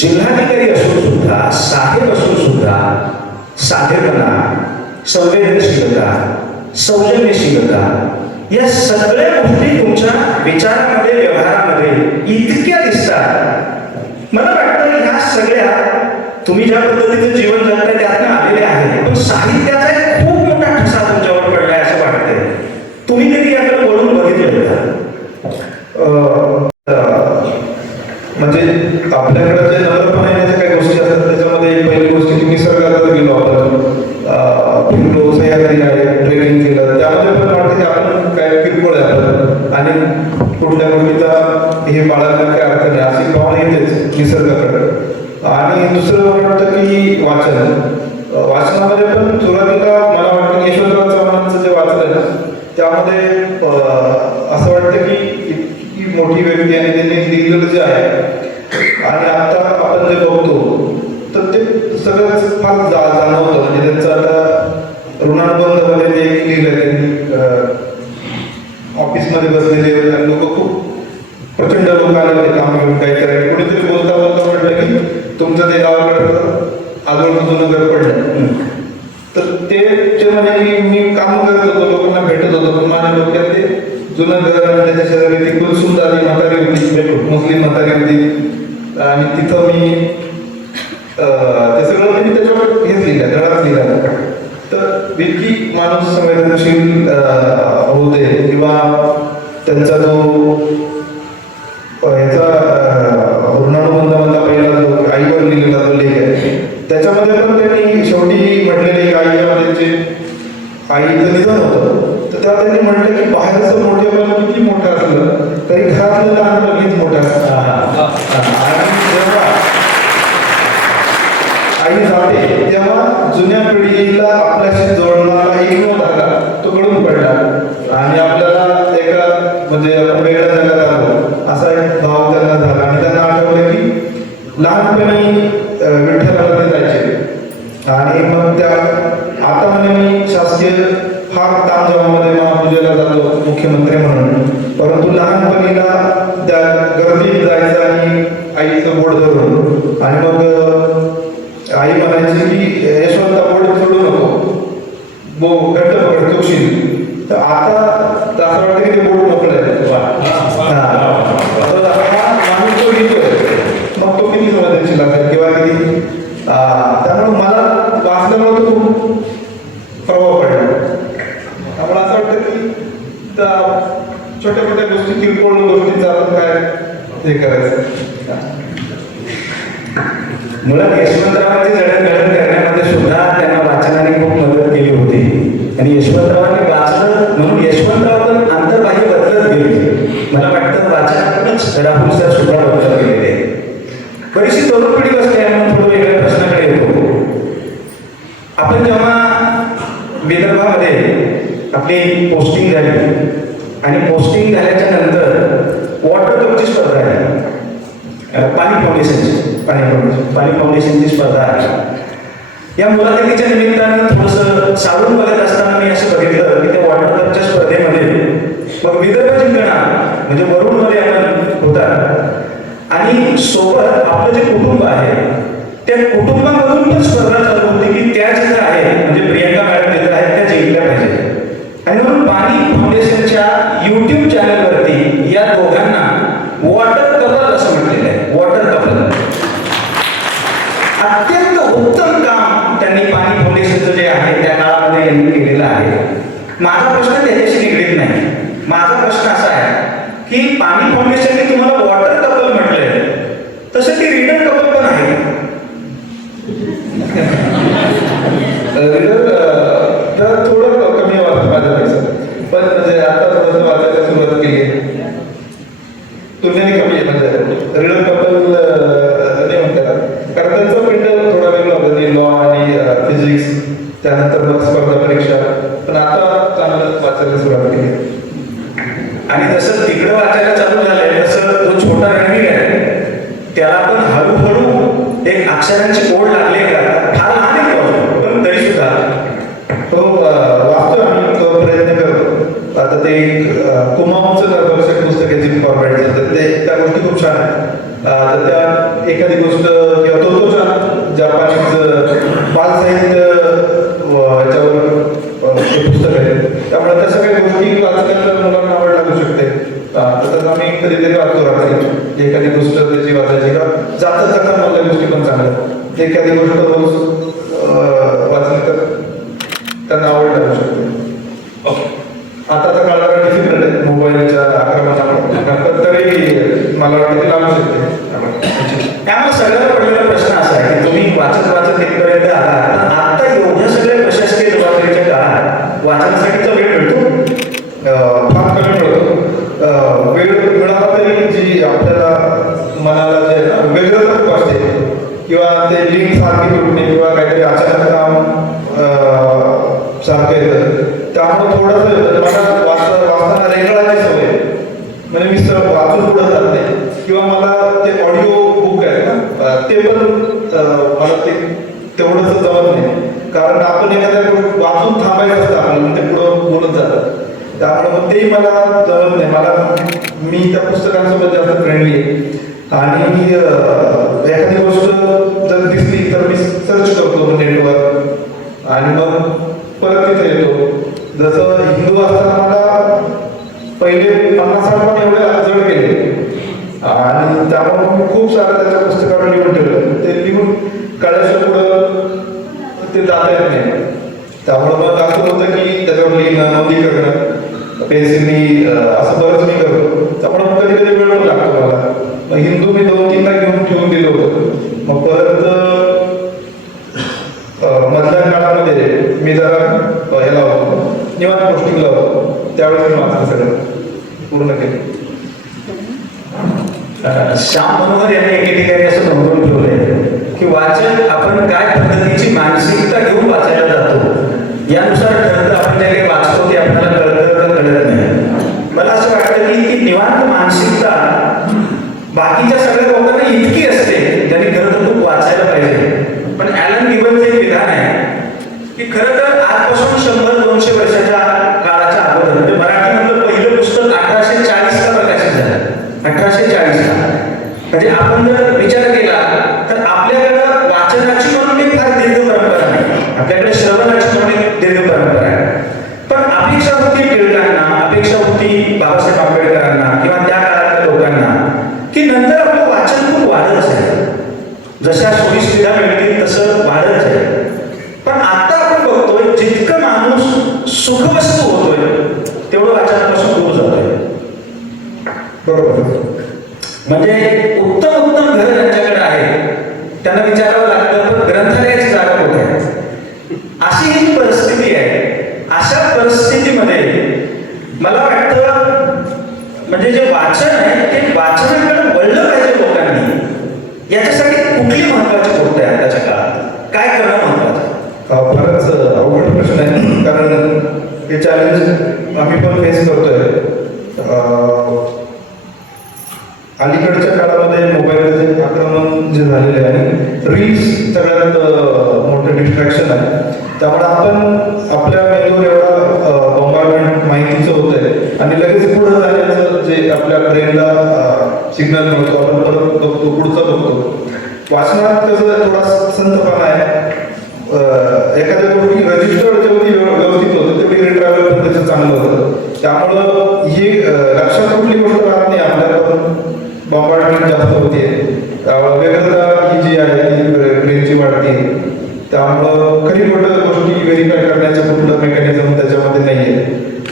जिल्हाधिकारी असून सुद्धा, साहेब असून सुद्धा साधेपणा, संवेदनशीलता, सौजन्यशीलता या सगळ्या गोष्टी तुमच्या विचारामध्ये, व्यवहारामध्ये इतक्या दिसतात. मला वाटतं की ह्या सगळ्या तुम्ही ज्या पद्धतीचं जीवन जगताय त्यातनं आलेल्या आहेत, पण साहित्याचा एक खूप मोठा ठसा तुमच्यावर पडलाय असं वाटतंय. तुम्ही कधी याकडे वळून बघितलं का? म्हणजे आपल्याकडे जे नम्रपणा येण्याच्या काही गोष्टी असतात त्याच्यामध्ये एक पहिली गोष्ट की निसर्गात जर गेलो आपण, फिरलो, सह्याद्री आहे, ट्रेकिंग केलं, त्यामध्ये पण वाटतं की आपण काय किरकोळ आहे आपण आणि कुठल्या गोष्टीचा हे बाळगण्यात काय अर्थ नाही अशी भावना येतेच निसर्गाकडे. आणि दुसरं मला वाटतं की वाचनामध्ये पण सुरुवातीला मला वाटतं की यशवंतराव चव्हाणांचं जे वाचन आहे ना त्यामध्ये असं वाटतं की इतकी मोठी व्यक्ती आणि त्यांनी लिहिलेलं जे आहे आणि आता आपण जे बघतो तर ते सगळंच फार जाणवतं. म्हणजे त्यांचं आता ऋणानुबंधमध्ये जे लिहिलं त्यांनी ऑफिसमध्ये बसलेले लोक खूप प्रचंड लोक आले होते काम घेऊन काही करायला. कोणीतरी बोलता बोलता म्हटलं की तुमचं ते गावाकडं आजूबाजूचं नगर पडलं. तर ते म्हणे की मी काम करत होतो, लोकांना भेटत होतो, पण माझ्या डोक्यात ते जुनं घर आणि त्याच्या शेजारी ती कुलसुमदारी म्हातारी होती, मुस्लिम म्हातारी होती आणि तिथं मी ते सगळं मी त्याच्यावर हेच लिहिलं, धडाच लिहिला. तर इतकी माणूस संवेदनशील होते किंवा त्यांचा जो ह्याचा ऋणानुबंधामधला पहिला जो आईवर लिहिलेला जो लेख आहे त्याच्यामध्ये पण त्यांनी शेवटी म्हटलेले की आईचं निधन होतं तर तेव्हा त्यांनी म्हटलं की बाहेरचं मोठेपण किती मोठं असलं तरी घरातलं लहानपण हीच मोठं असतं. आणि जेव्हा आई जाते तेव्हा जुन्या पिढीला आपल्याशी जोडणारा एकमेव धागा तो गळून पडला आणि आपल्याला एका म्हणजे आपण वेगळ्या जगात आलो असा एक भाव त्यांना झाला. आणि त्यांना आठवलं की लहानपणी विठ्ठलाला ते जायचे आणि मग त्या आता म्हणे मी शासकीय फार तांजवामध्ये महापूजेला जातो मुख्यमंत्री म्हणून, परंतु लहानपणीला त्या गर्दीत जायचं आणि आईचं बोट धरून आणि मग आई म्हणायची की यशवंता बोट सोडू नको, घट्ट पकड तुळशील. तर आता असं वाटतं की ते बोट मोकळं आहे. माणूस तो लिहितोय मग तो किती संवेदनशील असेल किंवा किती. त्यामुळे मला वाचल्यामुळे तो खूप प्रभाव पडला. त्यामुळे असं वाटतं की त्या छोट्या छोट्या गोष्टी, किरकोळ गोष्टींचा आपण काय हे करायचं. मुळात यशवंतरावांची जडणघडण करण्यामध्ये सुद्धा त्यांना वाचनाने खूप मदत केली होती आणि यशवंतरावांनी वाचलं म्हणून यशवंतराव पण आंतरबाह्य बदलत गेले. मला वाटतं वाचनातूनच राहुल सर सुद्धा बदलत गेलेले. बरीचशी तरुण पिढी बसली आहे म्हणून थोडं वेगळ्या प्रश्नाकडे येतो. आपण जेव्हा विदर्भामध्ये आपली पोस्टिंग झाली आणि पोस्टिंग झाल्या वाचायच्या नंतर वॉटर कपची स्पर्धा आहे, पाणी फाउंडेशनची स्पर्धा आहे. या मुलाखतीच्या निमित्तानं थोडंसं सावरून बघत असताना मी असं बघितलं की त्या वॉटर कपच्या स्पर्धेमध्ये मग विदर्भ जिंकणार म्हणजे वरुणमध्ये आपण होता आणि सोबत आपलं जे कुटुंब आहे त्या कुटुंबामधून पण स्पर्धा चालू होती की त्या जिथं आहे म्हणजे प्रियंका मॅडम जिथं आहेत त्या जिंकल्या पाहिजे. आणि म्हणून पाणी फाउंडेशनच्या युट्यूब चॅनलवरती या दोघांना वॉटर कपल असं म्हटलेलं आहे. वॉटर कपल अत्यंत उत्तम काम त्यांनी पाणी फाउंडेशनचं जे आहे त्या काळामध्ये यांनी केलेलं आहे. माझा प्रश्न त्याच्याशी निगडीत नाही. माझा प्रश्न असा आहे की पाणी फाउंडेशनने तुम्हाला वॉटर कपल म्हटलंय तसं ती रीडर कपल पण आहे. तर थोडं कमी माझ्यापेक्षा, पण म्हणजे आता थोडंसं वाचायला सुरुवात केली तुलनेने कमी आहे. म्हणजे रीडर कपल नाही म्हणतात कारण त्यांचं पिंड थोडा वेगळा होतं, लॉ आणि फिजिक्स, त्यानंतर मग स्पर्धा परीक्षा, पण आता चांगलं वाचायला सुरुवात केली. आणि जसं तिकडं वाचायला चालू झालंय तसं जो छोटा रणवीर आहे त्याला पण हळूहळू एक अक्षरांची ओढ लागली का फार लहान आहे तो, पण तरी सुद्धा तो वाचतो आम्ही, तो प्रयत्न करतो. आता ते कुमाऊंचं नरभक्षक पुस्तक आहे जिम कॉर्बेटचं, तर ते त्या गोष्टी खूप छान आहेत. तर त्या एखादी गोष्ट किंवा तो छान जपानीचं बालसाहित्य याच्यावर ते पुस्तक आहे, त्यामुळे त्या सगळ्या गोष्टी वाचल्यानंतर मुलांना आवड लागू शकते. तसंच आम्ही कधीतरी वाचतो रात्री एखादी गोष्ट त्याची वाचायची का जाता जाता मधल्या गोष्टी पण चांगल्या, एखादी गोष्ट रोज वाचली तर त्यांना आवड लागू शकते. आताचा काळाला डिफिकल्ट आहे मोबाईलच्या आक्रमणामुळे, तरी मला वाटतं की लागू शकते. त्यामुळे सगळ्यात पडलेला प्रश्न असा आहे की तुम्ही वाचत इथपर्यंत आला, आता एवढ्या सगळ्या प्रशासकीय जबाबदारीच्या काळात वाचनासाठीचा वेळ मिळतो? फार कमी मिळतो. वेळ मिळाला तरी जी आपल्याला मनाला जे वेगळं खूप असते किंवा ते लिंक सारखी तुटणे किंवा काहीतरी अचानक काम सारखं येतं, त्यामुळे थोडंसं मला वाचताना रेंगाळाची सवय, म्हणजे मी वाचून पुढे जात नाही किंवा मला ते ऑडिओ बुक आहे ना ते पण मला ते तेवढंच जमत नाही, कारण आपण एखाद्या वाचून थांबायचं असतं आपल्याला, म्हणजे पुढं बोलत जातं, त्यामुळे मग तेही मला जमत नाही. मी त्या पुस्तकांसोबत जास्त फ्रेंडली आहे आणि एखादी गोष्ट जर दिसली तर मी सर्च करतो नेटवर आणि मग परत तिथे येतो. जसं हिंदू असताना मला पहिले 50-60 पण एवढे जड गेले आणि त्यामुळे मी खूप सारं त्याच्या पुस्तकावर लिहून ठेवलं. ते लिहून काढायच्या पुढं ते जाता येत नाही, त्यामुळे मग असं होतं की त्याच्यावर लिहिणं, नोंदी करणं, पेन्सिलनी असं बरंच मी करतो. त्यामुळे मग कधी कधी वेळ लागतो मला. मग हिंदू मी 2-3दा घेऊन ठेवून दिलं होतं. मग परत मधल्या काळामध्ये मी जरा याला होतो निवांत गोष्टीला होतो, त्यावेळेस मी वाचलं सगळं पूर्ण केलं. श्याम मनोहर यांनी एके ठिकाणी असं नोंदवून ठेवलंय की वाचन आपण काय पद्धतीची मानसिकता घेऊन वाचायला जातो यानुसार ठरतं. आपण जे काही वाचतो ते आपल्याला कळतं तर कळत नाही. मला असं वाटतं की ती निवांत मानसिकता बाकीच्या सगळ्या लोकांना इतकी असते त्यांनी खरं तर खूप वाचायला पाहिजे. पण ॲलन गिबनचं एक विधान आहे की खरं तर आजपासून 100-200 वर्षाच्या काळाच्या अगोदर म्हणजे मराठीमधलं पहिलं पुस्तक 1840ला प्रकाशित झालं. 1840ला म्हणजे आपण जर विचार केला तर आपल्याकडं वाचनाची म्हणून एक फार दीर्घ परंपरा नाही, आपल्याकडे श्रवणाची म्हणून एक दीर्घ परंपरा आहे. पण अपेक्षा होती टिळकांना, अपेक्षा होती बाबासाहेब आंबेडकरांना किंवा त्या काळातल्या लोकांना की नंतर आपलं वाचन खूप वाढत आहे, जशा सोयीसुविधा मिळतील तसं वाढत आहे. पण आता आपण बघतोय जितकं माणूस सुखवस्तू होतोय तेवढं वाचनापासून दूर जातोय. बरोबर. म्हणजे उत्तम घर त्यांच्याकडे आहे, त्यांना विचारावं लागतं पण ग्रंथालयाची जागा कुठे आहे, अशी ही परिस्थिती आहे. अशा परिस्थितीमध्ये मला वाटतं म्हणजे जे वाचन आहे ते वाचनाकडे वळलं पाहिजे लोकांनी. याच्यासाठी कुठली महत्वाची गोष्ट आहे आताच्या काळात, काय करणं महत्वाचं? फारच अवघड प्रश्न आहे, कारण हे चॅलेंज आम्ही पण फेस करतोय. अलीकडच्या काळामध्ये मोबाईलचे आक्रमण जे झालेले आहे आणि रील्स सगळ्यात मोठं डिस्ट्रॅक्शन आहे. त्यामुळे आपण आपल्या मेंदूवर एवढा बॉम्बार्डमेंट माहितीचं होतंय आणि लगेच पुढे जाण्याचं जे आपल्या ब्रेनला सिग्नल मिळतो, आपण परत बघतो, पुढचं बघतो. वाचनात कसं थोडा संतपणा आहे. एखाद्या गोष्टी रजिस्टर्ड जेवढी व्यवस्थित होतं तेवढी रिट्रायवल पण त्याचं चांगलं होतं. त्यामुळं ही लक्षात कुठली गोष्ट राहत नाही, आपल्याला बॉम्बार्डमेंट जास्त होते. वेगळता ही जी आहे ती ब्रेनची वाढते. त्यामुळं खरी मोठं गोष्टी व्हेरीफाय करण्याचं कुठलं मेकॅनिझम त्याच्यामध्ये नाही आहे.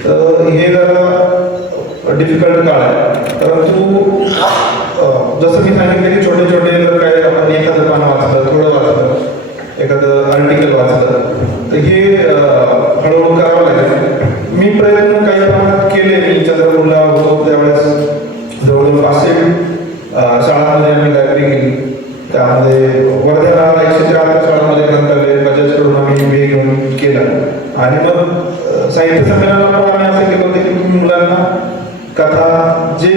तर हे जरा डिफिकल्ट काळ आहे. परंतु जसं मी सांगितलं की छोटे छोटे जर काय आपण एखादं पानं वाचलं, थोडं वाचलं, एखादं आर्टिकल वाचलं, तर हे हळूहळू करावं लागेल. मी प्रयत्न काही प्रमाणात केले. मी चंद्रपूरला होतो त्यावेळेस जवळजवळ 500 शाळांमध्ये आम्ही लायब्ररी केली. त्यामध्ये वर्ध्याला 104 शाळांमध्ये ग्रंथालय बजाजकडून आम्ही हे घेऊन केलं. आणि मग साहित्य संमेलनाला पण आम्ही असं केलं होतं की मुलांना कथा, जे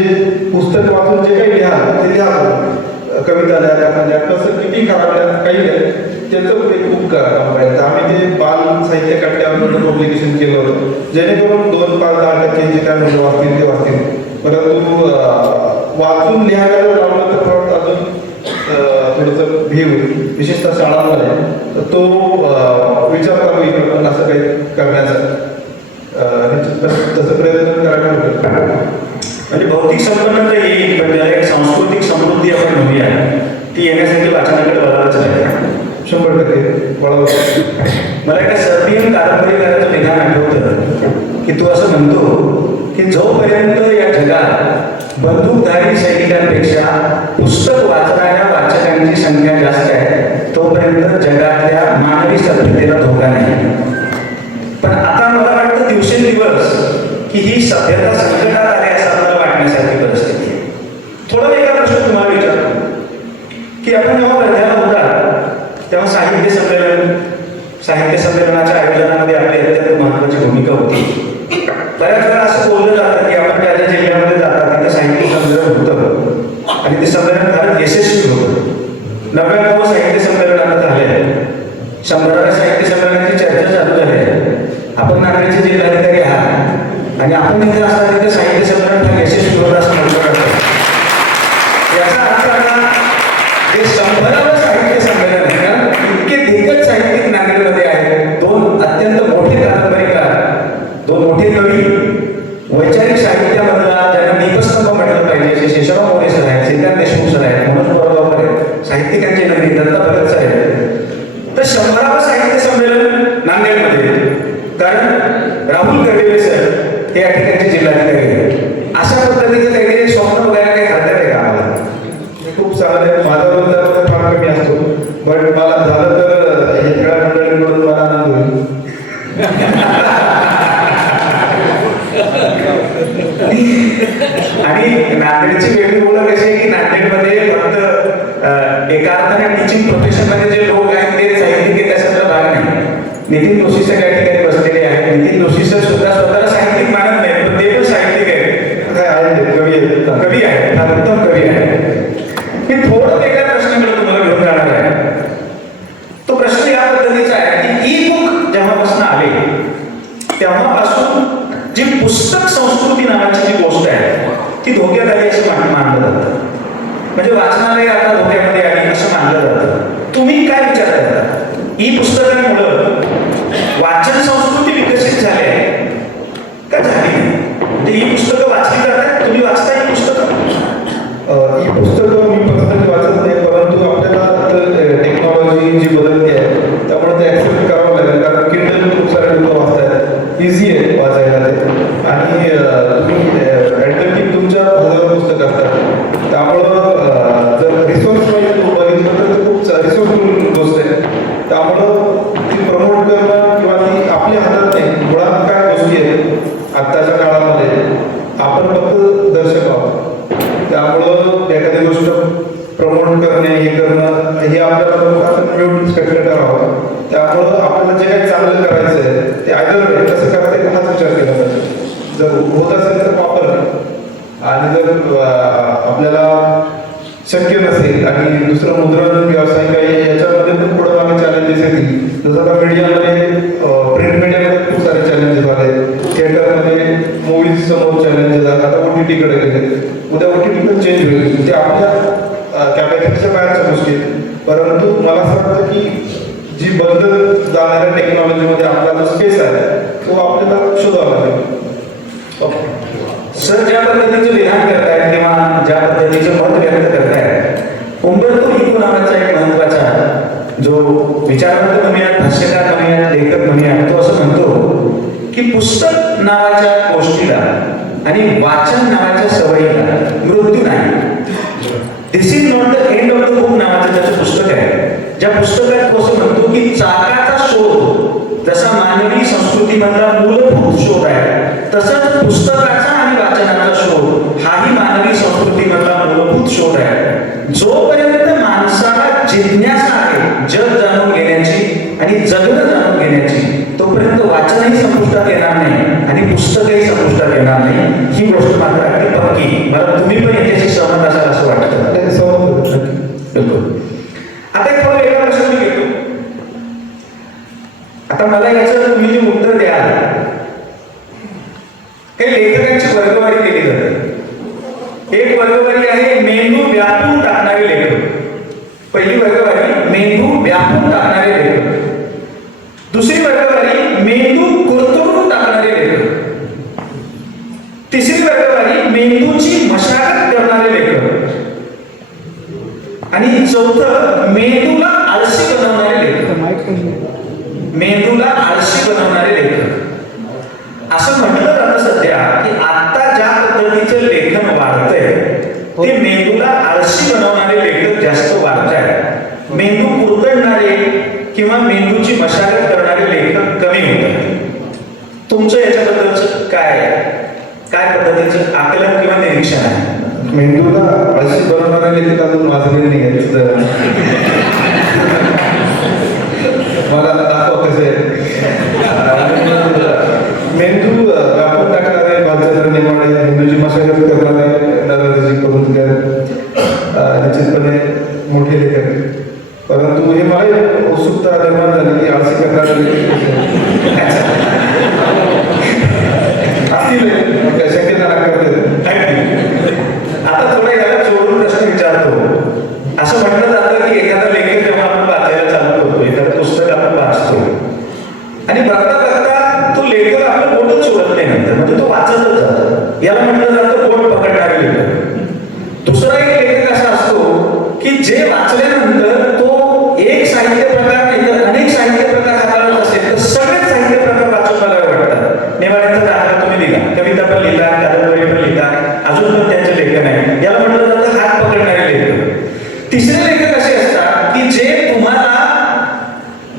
पुस्तक वाचून जे काही लिहाल ते लिहा, कविता लिहा, कथा लिहा, कसं किती खराब लिहा, काही लिहा, त्याचं ते खूप काम पाहिजे. आम्ही ते बाल साहित्य कट्ट्यावर पब्लिकेशन केलं होतं, जेणेकरून 2-5-10% जे काय मुलं वाचतील ते वाचतील. परंतु वाचून लिहायला जर लावलं तर थोडं अजून थोडंसं भी होईल, विशेषतः शाळांमध्ये. तर तो विचार चालू इकडं असं काही करण्याचा तसं प्रयत्न करायला होतं. म्हणजे भौतिक संपन्नता येईल, पण त्याला एक सांस्कृतिक समृद्धी आपण म्हणूया, ती येण्यासाठी वाचनाकडे वळायलाच लागेल. 100% वळावं. मला एका सर्बियन कादंबरीकाराचं विधान आठवतं की तो असं म्हणतो की जोपर्यंत या जगात बंदूकधारी सैनिकांपेक्षा पुस्तक वाचणाऱ्या वाचकांची संख्या जास्त आहे, तोपर्यंत जगातल्या मानवी सभ्यतेला धोका नाही. पण आता मला वाटतं दिवसेंदिवस की ही सभ्यता संकटात आली असं आपल्याला वाटण्यासारखी परिस्थिती आहे. थोडा वेगळा प्रश्न तुम्हाला विचारतो की आपण जेव्हा वर्ध्याला होता तेव्हा साहित्य संमेलनाच्या आयोजनामध्ये आपली अत्यंत महत्वाची भूमिका होती. बऱ्याच वेळा असं बोललं जातं की आपण ज्या ज्या जिल्ह्यामध्ये जातात तिथे साहित्य संमेलन होतं आणि ते संमेलन फार यशस्वी होतं. 90व्या साहित्य संमेलन आता झाले, 100व्या साहित्य संमेलनाची चर्चा चालू झाली आहे. आपण नांदेडचे जिल्हाधिकारी आहात आणि आपण इथे असताना तिथे साहित्य संमेलन फार यशस्वी होतं असं म्हटलं जातं. याचा अर्थ असा हे 100व्या साहित्य संमेलन आहे ना, इतके दिग्गज साहित्यिक नांदेडमध्ये आहेत. 2 अत्यंत मोठे कादंबरीकार, 2 मोठे कवी, वैचारिक साहित्यामधला ज्यांना दीपस्तंभ म्हटलं पाहिजे असे शेषराव मोरे सर आहेत, सिद्धार्थ देशमुख सर आहेत, मनोज बोरगावकर आहेत, साहित्यिकांचे नगरी दत्ता भगत सर आहेत. तर 100व्या साहित्य संमेलन नांदेडमध्ये, कारण राहुल कर्डिले सर हे या ठिकाणचे जिल्हाधिकारी आहेत. अशा पद्धतीचं काहीतरी स्वप्न बघायला काही हरकत आहे का आम्हाला? खूप चांगलं आहे. माझा रोजगार फार कमी असतो, पण मला झालं तर हे सगळ्या मंडळींकडून मला आनंद होईल. आणि नांदेडची वेगळी ओळख अशी आहे की नांदेडमध्ये फक्त एका अर्थाने टीचिंग प्रोफेशन मध्ये जे लोक आहेत ते साहित्यिक आहेत त्याच्यातला भाग नाही. नितीन जोशी सर या ठिकाणी बसलेले आहेत. नितीन जोशी सर सुद्धा स्वतःला साहित्यिक मानत नाही, पण ते पण साहित्यिक आहेत, कवी आहेत, फार उत्तम कवी आहेत. मी थोडं वेगळ्या प्रश्नाकडे तुम्हाला घेऊन जाणार आहे. तो प्रश्न या पद्धतीचा आहे की ई बुक जेव्हापासून आले तेव्हापासून जी पुस्तक संस्कृती नावाची जी गोष्ट आहे ती धोक्यात आली असं मानलं जातं. म्हणजे वाचनालय आता धोक्यामध्ये आली असं मानलं जातं. तुम्ही काय विचार करता? ई पुस्तकांमुळे वाचन संस्कृती विकसित झाली आहे का झाली नाही? म्हणजे ई पुस्तकं वाचली जातात, तुम्ही वाचता ई पुस्तकं? ही पुस्तकं मी पर्सनली वाचत नाही, परंतु आपल्याला टेक्नॉलॉजी जी बदलते आहे त्यामुळे ते ॲक्सेप्ट करावं लागेल. कारण किंडल खूप सारे लोक वाचतात, इझी आहे वाचायला ते. आणि तुम्ही रँडमली तुमच्या हजारो पुस्तकं असतात, त्यामुळं जर रिसोर्स वाईज बघितलं तर ते खूप रिसोर्सफुल गोष्ट आहे. त्यामुळं ती प्रमोट करणं किंवा ती आपल्या हातात नाही. मुळात काय गोष्टी आहेत आत्ताच्या काळामध्ये, आपण फक्त दर्शक आहोत. त्यामुळं एखादी गोष्ट प्रमोट करणे, हे करणं, हे आपल्याला आपण मिळून स्पेक्टेटर आहोत. त्यामुळं आपल्याला जे काही चांगलं करायचं आहे ते आयदर कसं करायचं हाच विचार केला पाहिजे. जर होत असेल तर वापर आणि आणि जर आपल्याला शक्य नसेल आणि दुसरं मुद्रण व्यवसाय काही याच्यामध्ये पण पुढे मागे चॅलेंजेस येतील. जसं आता मीडियामध्ये प्रिंट मीडियामध्ये खूप सारे चॅलेंजेस आले, थिएटरमध्ये मूवीज समोर चॅलेंजेस आले, आता OTT कडे गेले. उद्या OTT पण चेंज होईल, ते आपल्या कॅपॅसिटीच्या बाहेरच्या गोष्टी आहेत. परंतु मला असं वाटतं की जी बदलत जाणाऱ्या टेक्नॉलॉजीमध्ये आपला जो स्पेस आहे तो आपल्याला शोधावा लागेल. सर ज्या पद्धतीचं विधान करतायत किंवा ज्या पद्धतीचं मत व्यक्त करतायत, उंबरतो इको नावाचा एक महत्वाचा जो विचारवंत म्हणूयात, भाष्यकार म्हणूयात, लेखक म्हणूयात, तो असं म्हणतो की पुस्तक नावाच्या गोष्टीला आणि वाचन नावाच्या सवयीला मृत्यू नाही. This is not the end of the book नावाचं त्याचं पुस्तक आहे. ज्या पुस्तकात तो असं म्हणतो की चाकाचा शोध जसा मानवी संस्कृतीमधला मूलभूत शोध आहे, तसंच पुस्तकाचा आणि वाचनाचा शोध हाही मानवी संस्कृतीमधला मूलभूत शोध आहे. जोपर्यंत माणसाला जिज्ञासा आहे जग जाणून घेण्याची आणि जगणं जाणून घेण्याची, तोपर्यंत वाचनही संपुष्टात येणार नाही आणि पुस्तकही संपुष्टात येणार नाही. ही गोष्ट मात्र अगदी पक्की. मला तुम्ही पण याच्याशी सहमत असाल असं वाटतं. बिलकुल. आता एक थोडा वेगळा प्रश्न मी घेतो. आता मला याचं तुम्ही जे उत्तर द्याल, काही लेखकांची वर्गवारी केली जाते. एक वर्गवारी आहे मेंदू व्यापून टाकणारे लेखक. पहिली वर्गवारी मेंदू व्यापून टाकणारे लेखक. दुसरी वर्गवारी मेंदू कुरतडून टाकणारे लेखक. तिसरी वर्गवारी मेंदूची मशागत करणारे लेखक. आणि चौथं मेंदूला आळशी बनवणारे लेखक. मेंदूला आळशी बनवणारे लेखक असं म्हटलं जातं सध्या की आता ज्या पद्धतीचं लेखन वाढतंय ते मेंदूला आळशी बनवणारे लेखक जास्त वाढत आहेत. मेंदू कुरतडणारे किंवा मेंदूची मशागत करणारे लेखक कमी होत आहेत. तुमचं याच्याबद्दलच काय पद्धतीचं आकलन किंवा निरीक्षण आहे? मेंदूला आळशी बनवणारे लेखक अजून वाचलेले नाही आहेत. मला दाखव कसे मेंदू व्यापून टाकणारे भालचंद्र नेमाडे, मेंदूची मशागत करणारे नरहरजी परुंदकर निश्चितपणे मोठे लेखक आहेत. परंतु हे मला उत्सुकता निर्माण झाली की आळशी करणारे असतील शक्यता नाकारते. आता थोडा याला जोडून प्रश्न विचारतो. असं म्हटलं जातं की एखादा लेखक जेव्हा आपण वाचायला चालू करतो, एखादं पुस्तक आपण वाचतो आणि बघता बघता तो लेखक आपलं बोटच सोडत नाही नंतर, म्हणजे तो वाचतच जातो. याला म्हटलं जातं बोट पकडणारे लेखक. दुसरा एक लेखक असा असतो की जे वाचल्यानंतर तो एक साहित्य प्रकार नाही तर अनेक साहित्य प्रकार हाताळत असेल तर सगळेच साहित्य प्रकार वाचून मला वाटतात. नेवाड्यांचा दाखला तुम्ही लिहा, कविता पण लिहिता, कादंबरी पण लिहिता, अजून पण त्यांचं लेखन आहे. याला म्हटलं जातं हात पकडणारे लेखक. तिसरे लेखक असे असतात की जे तुम्हाला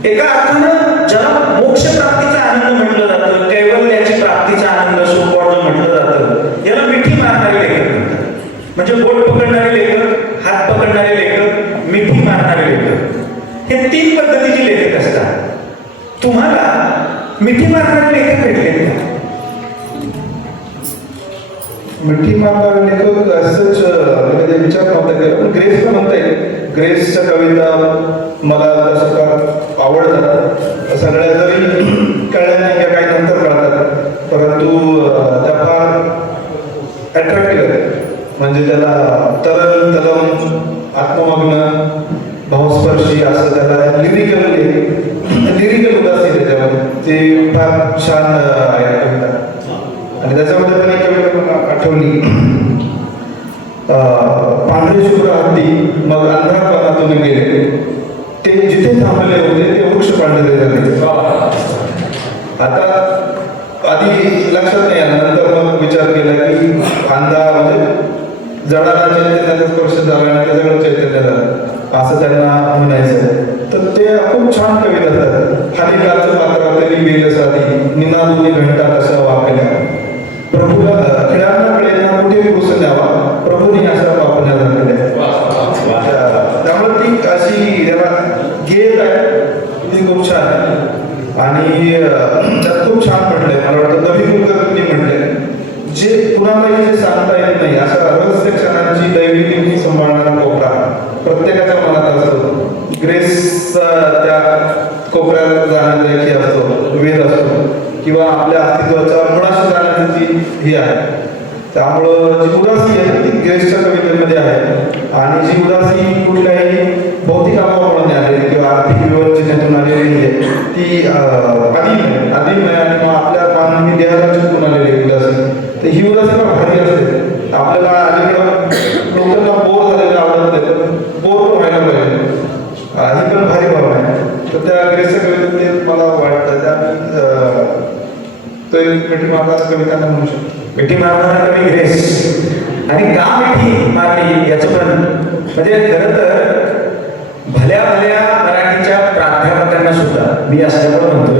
एका अर्थानं ज्याला मोक्ष प्राप्तीचा आनंद म्हटलं जातं, कैवल्याची प्राप्तीचा आनंद सोपवाट म्हटलं जातं, याला मिठी मारणारे लेखक म्हणतात. म्हणजे बोट पकडणारे लेखक, हात पकडणारे लेखक, मिठी मारणारे लेखक, हे तीन पद्धतीचे लेखक असतात. तुम्हाला मिठी मारणारे लेखक भेटले का? मिठी मारणारे लेखक असंच कधी विचार नव्हता केला, पण ग्रेसला म्हणता येईल. ग्रेसच्या कविता मला तसं का आवडतात. सगळ्या जरी कळल्या नाही का काही नंतर कळतात, परंतु त्या फार अट्रॅक्टिव्ह आहेत. म्हणजे त्याला तरल तलम आत्ममग्न भावस्पर्शी असं त्याला लिरिकल उदासी त्याच्यामध्ये ते फार छान आहे कविता. आणि त्याच्यामध्ये पण एक कविता मला आठवली, पांढरे शुभ्र हत्ती मग अंधारपणातून गेले, ते जिथे थांबले होते ते वृक्ष पांढरे झाले. आता आधी लक्षात नाही आलं, नंतर मग विचार केला की अंधा म्हणजे जडाला चैतन्याचा स्पर्श झाला आणि ते सगळं चैतन्य झालं असं त्यांना म्हणायचं. तर ते खूप छान कविता असतात. हानिकाचं पात्रातली बेल साधी निनादुनी घंटा कशा वाकल्या, प्रभूला खेळांना कळेना कुठे पुरुष न्यावा, प्रभूनी अशा वापरल्या झालेल्या. त्यामुळे ती अशी त्याला गेल आहे, ती खूप छान आहे. आणि त्यात खूप छान म्हटलंय, मला वाटतं नवी कुलकर्णी म्हटलंय, जे कुणालाही जे सांगता येत नाही अशा त्यामुळं जी उदासी आहे ती ग्रेसच्या कवितेमध्ये आहे आणि जी उदासी कुठल्याही भौतिक अभावामुळे नाही आलेली किंवा आर्थिक विवंचनेतून आलेली नाही ती आदिम आहे आणि मग आपल्या मानवी देहाला चुकून आलेली उदासी. तर ही उदासी पण भारी असते. आपल्याला अलीकडं लोकांना बोर झालेलं आवडत नाही पण बोर पण व्हायला पाहिजे, ही पण भारी भावना आहे. तर त्या ग्रेसच्या कवितेमध्ये मला वाटतं त्या तो एक मिठी मारणारा कविता म्हणू शकतो. मिठी मारणारा कवी ग्रेस आणि का मिठी मारली याचं पण म्हणजे खरं तर भल्या भल्या मराठीच्या प्राध्यापकांना सुद्धा मी असल्यावर म्हणतो,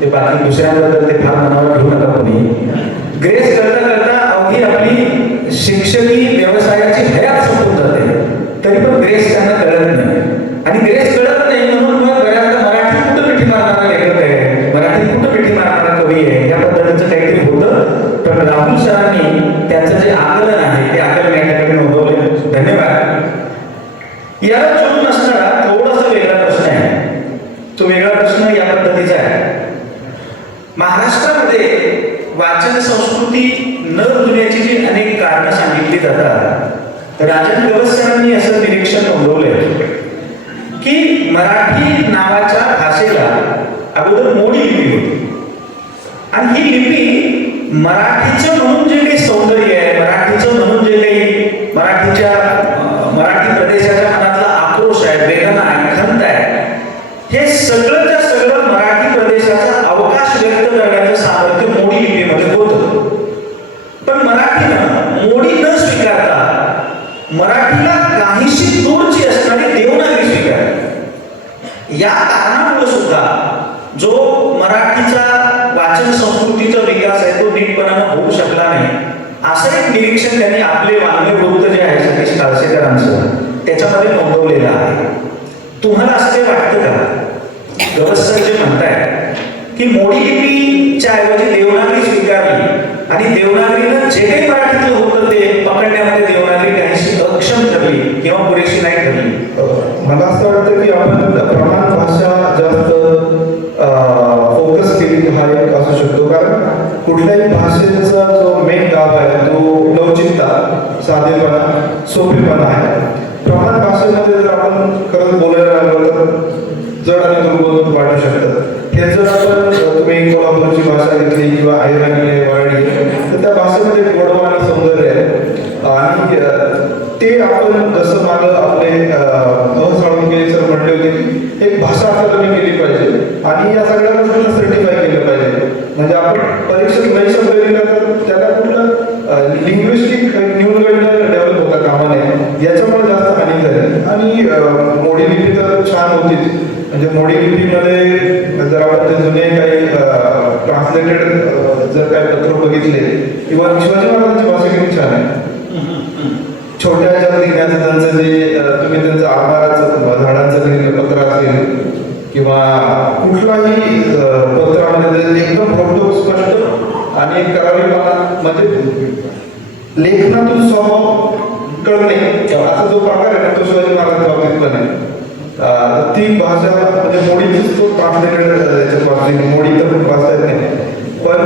ते बाकी दुसऱ्यांबद्दल ते फार मनावर घेऊ नका कोणी. ग्रेस करता करता अवघी आपली शिक्षकी व्यवसायाची हयात संपून जाते, तरी पण ग्रेस त्यांना कळत नाही. आणि ग्रेस कळत नाही म्हणून मग बऱ्याचदा मराठी कुठं मिठी मारणारा लेखक आहे, मराठी कुठं मिठी मारणारा कवी आहे, या पद्धतीचं काहीतरी होतं. पण राहुल सरांनी त्याचं जे आकलन आहे ते आकलन या ठिकाणी नोंदवले. धन्यवाद. याला जोडून असणारा थोडासा वेगळा प्रश्न आहे. तो वेगळा प्रश्न या पद्धतीचा आहे. महाराष्ट्रामध्ये वाचन संस्कृती न रुजण्याची जी अनेक कारणं सांगितली जातात, तर राजन गवसकरांनी असं निरीक्षण नोंदवलंय की मराठी नावाच्या भाषेला अगोदर मोडी लिपी होती आणि ही लिपी मराठीचं म्हणून जे काही सौंदर्य आहे, मराठीचं म्हणून जे काही मराठी प्रदेशाच्या मनातला आक्रोश आहे, वेदना आहे, खंत आहे, हे सगळंच्या सगळं मराठी प्रदेशाचा अवकाश व्यक्त करण्याचं सामर्थ्य मोडी लिपीमध्ये होतं. पण मराठीनं मोडी न स्वीकारता मराठीला काहीशी दूरची असणारी देवनागरी स्वीकारली. या कारणामुळे सुद्धा जो मराठीचा वाचन संस्कृतीचा विकास आहे तो नीटपणानं होऊ शकला नाही, असं एक निरीक्षण त्यांनी आपले वाङ्मय वृत्त जे आहे सतीश काळसेकरांचं त्याच्यामध्ये नोंदवलेलं आहे. तुम्हाला असं काही वाटतं का? गवसकर जे म्हणताय की मोडी लिपीच्या ऐवजी देवनागरी स्वीकारली आणि देवनागरीनं जे काही मराठीतलं होतं ते पकडण्यामध्ये देवनागरी काहीशी अक्षम ठरली किंवा पुरेशी नाही ठरली. मला असं वाटतं की आपण प्रमाण भाषा जास्त फोकस केली हा एक असू शकतो. कारण कुठल्याही भाषेचा जो मेन गाभ आहे तो लवचिकता, साधेपणा, सोपेपणा आहे. प्रमाण भाषेमध्ये जर आपण खरंच बोलायला लागलो तर जड आणि दुर्बोध वाढू शकतात. हे जर आपण तुम्ही कोल्हापूरची भाषा घेतली किंवा ऐराणी वाढली तर त्या भाषेमध्ये गोडवा आणि सौंदर्य आहे आणि ते आपण जसं मागं आपले साळुंखे सर म्हणले होते की एक भाषा अकादमी केली पाहिजे आणि या सगळ्या गोष्टींना सर्टिफाय केलं पाहिजे. म्हणजे आपण परीक्षेत नाही शब्द लिहिला तर त्याला कुठलं लिंग्विस्टिक न्यूनगंड डेव्हलप होता कामा नये, याच्यामुळे जास्त हानी झाली. आणि मोडी लिपी तर छान होतीच. म्हणजे मोडी लिपीमध्ये जर आपण ते जुने काही ट्रान्सलेटेड जर काही पत्र बघितले किंवा शिवाजी महाराजांची भाषा किती छान आहे. छोट्या ज्या लिहिण्याचं त्यांचं जे तुम्ही त्यांचं आभाराचं झाडांचं लिहिलेलं पत्र असेल किंवा कुठलाही पत्रामध्ये एकदम रोखठोक स्पष्ट आणि करारीपणा म्हणजे लेखनातून स्वभाव कळणे असा जो प्रकार आहे ना तो शिवाजी महाराजांच्या बाबतीत पण आहे. ती भाषा म्हणजे मोडीचीच तो ट्रान्सलेटेड त्याच्यात वाचली, मोडी तर वाचता येत नाही. पण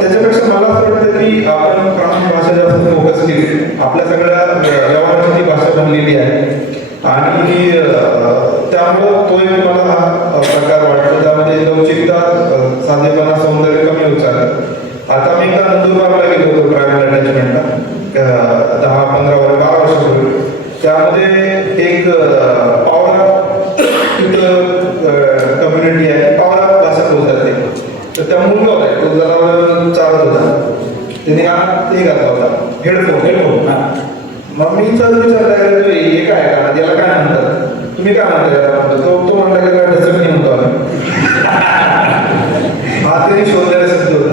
त्याच्यापेक्षा मला असं वाटतं की आपण प्रमाण भाषा जास्त फोकस केली, आपल्या सगळ्या व्यवहाराची ती भाषा बनलेली आहे आणि त्यामुळं तो एक मला हा प्रकार वाटतो. त्यामध्ये लवचिकता, साधेपणा, सौंदर्य कमी होत चाललं. आता मी एकदा नंदुरबारला गेलो होतो ट्रायबल अटॅचमेंटला 10-15 वर्ष 12 वर्षापूर्वी. त्यामध्ये एक पावरा कम्युनिटी आहे, पावरा भाषा बोलतात ते. तर त्या मुलगा होता तो जनावर चालत होता, त्याने हा ते घातला होता हेडफोन. मग मी विचारला हे काय का याला काय म्हणतात, तुम्ही काय म्हणता? तो म्हणला की काय डचकणी म्हणतो आम्ही. हा त्यांनी शोधलेला शब्द होता.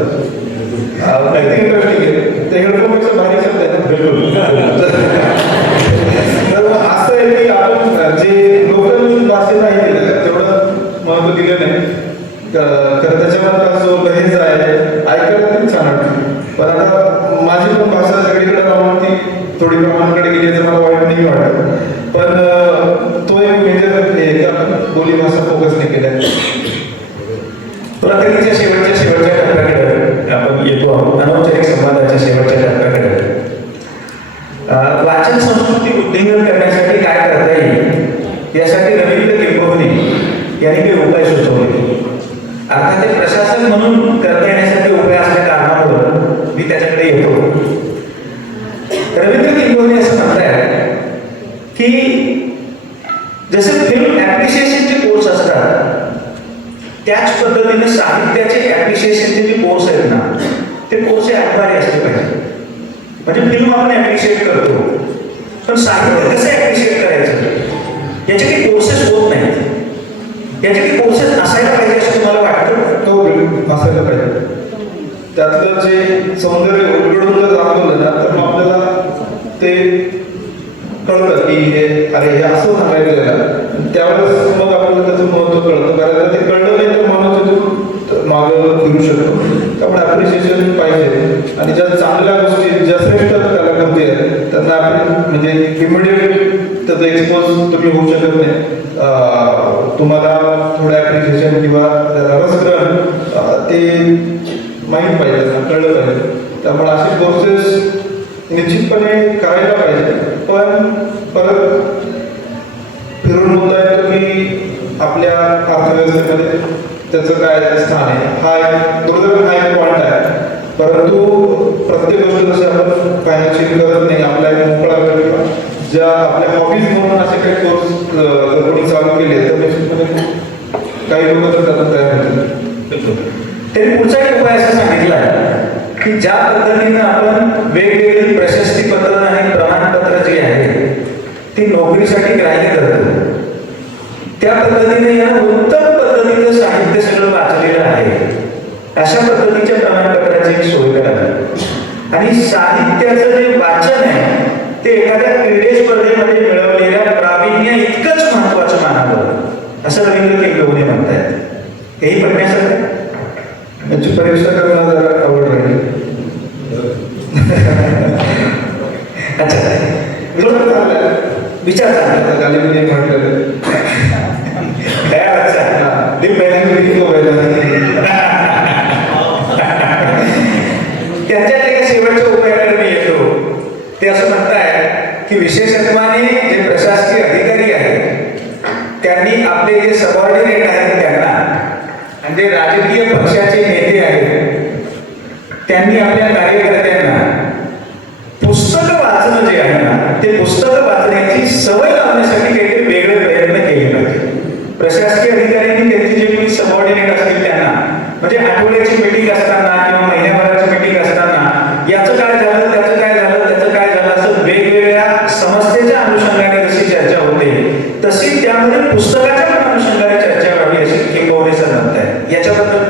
काहीतरी इंटरेस्टिंग आहे. ते हेडफोनपेक्षा भारी शब्द आहे. तर असं आहे की आपण जे लोकल भाषेला हे दिलं तेवढं महत्व दिलं नाही. खरं त्याच्यामधला जो लहेजा आहे ऐकायला खूप छान वाटतं. पण आता माझी पण भाषा सगळीकडे राहून ती थोडी प्रमाणाकडे गेली याचं मला वाईट नाही वाटत. पण तो एक मेजर आहे की आपण बोली भाषा फोकस नाही केल्या. प्रत्येकाच्या शेवटच्या टप्प्याकडे आपण येतो आहोत, अनौपचारिक संवादाच्या शेवटच्या टप्प्याकडे. वाचन संस्कृती वृद्धिंगत करण्यासाठी काय करता येईल यासाठी रवींद्र किंबहुने यांनी काही उपाय सुचवले. अर्थात ते प्रशासक म्हणून करता येण्यासाठी उपाय असल्या कारणामुळे मी त्याच्याकडे येतो. रवींद्र किंबहुने असं म्हणतायत की जसे फिल्म ऍप्रिशिएशनचे कोर्स असतात त्याच पद्धतीने साहित्याचे ऍप्रिशिएशनचे जे कोर्स आहेत ना ते कोर्स हे अनिवार्य असले पाहिजे. म्हणजे फिल्म आपण ऍप्रिशिएट करतो पण साहित्य कसं ऍप्रिशिएट करायचं याचे काही कोर्सेस होत नाहीत. याचे काही कोर्सेस असायला पाहिजे असं तुम्हाला वाटतं? तो असायला पाहिजे. त्यातलं जे सौंदर्य उलगडून जर दाखवलं ना तर मग आपल्याला ते कळतं की हे अरे हे असं सांगायचं गेलं त्यावेळेस मग आपल्याला त्याचं महत्व कळतं. कारण ते कळलं नाही तर माणूस मागं फिरू शकतो. त्यामुळे अप्रिशिएशन पाहिजे आणि ज्या चांगल्या गोष्टी ज्या श्रेष्ठ कलाकृती आहेत त्यांना आपण म्हणजे इमिडिएट त्याचं एक्सपोज तुम्ही होऊ शकत नाही. तुम्हाला थोडं ॲप्रिशिएशन किंवा रसग्रहण ते माहीत पाहिजे, कळलं पाहिजे. त्यामुळे असे कोर्सेस निश्चितपणे करायला पाहिजे. पण परत फिरून मुद्दा येतो की आपल्या अर्थव्यवस्थेमध्ये त्याचं काय स्थान आहे. हा एक दुर्दैव हा एक पॉईंट आहे. परंतु प्रत्येक गोष्ट जशी आपण फायनान्शियल करत नाही आपला एक मोकळा वेळ किंवा ज्या आपल्या हॉबीज म्हणून असे काही कोर्स जर कोणी चालू केले तर निश्चितपणे काही लोक तर त्यातून तयार होतील. त्यांनी पुढचा एक उपाय असं सांगितला की ज्या पद्धतीनं आपण वेगवेगळी प्रशस्तीपत्र आणि प्रमाणपत्र जी आहेत ती नोकरीसाठी ग्राह्य करतो त्या पद्धतीने या उत्तम पद्धतीचं साहित्य सगळं वाचलेलं आहे अशा पद्धतीच्या प्रमाणपत्राची एक सोय करावी. आणि साहित्याचं जे वाचन आहे ते एखाद्या क्रीडे स्पर्धेमध्ये मिळवलेल्या प्रावीण्य इतकंच महत्वाचं मानावं असं रवींद्र किंबहुने म्हणतायत. हेही पटण्यासारखं आहे. याची परीक्षा करणं जरा आवड राहील. अच्छा विचार चांगला गालिबने म्हटलेलं त्यांच्या एका शेवटच्या उपायाकडे मी येतो. ते असं म्हणताय की विशेषत्वाने जे प्रशासकीय अधिकारी आहेत त्यांनी आपले जे सबऑर्डिनेट आहेत त्यांना आणि जे राजकीय पक्षाचे नेते आहेत त्यांनी आपल्या कार्यकर्त्यांना पुस्तकं वाचणं जे आहे ना ते पुस्तकं वाचण्याची सवय लावण्यासाठी काहीतरी वेगळे प्रयत्न केले पाहिजे. प्रशासकीय अधिकाऱ्यांनी त्यांची जे कोणी सबऑर्डिनेट असतील त्यांना म्हणजे आठवड्याची मीटिंग असताना किंवा महिन्याभराची मीटिंग असताना याचं काय झालं त्याचं काय झालं त्याचं काय झालं असं वेगवेगळ्या समस्येच्या अनुषंगाने जशी चर्चा होते तशी त्यामध्ये पुस्तकाच्या पण अनुषंगाने चर्चा व्हावी अशी किंबहुने सर म्हणताय. याच्याबद्दल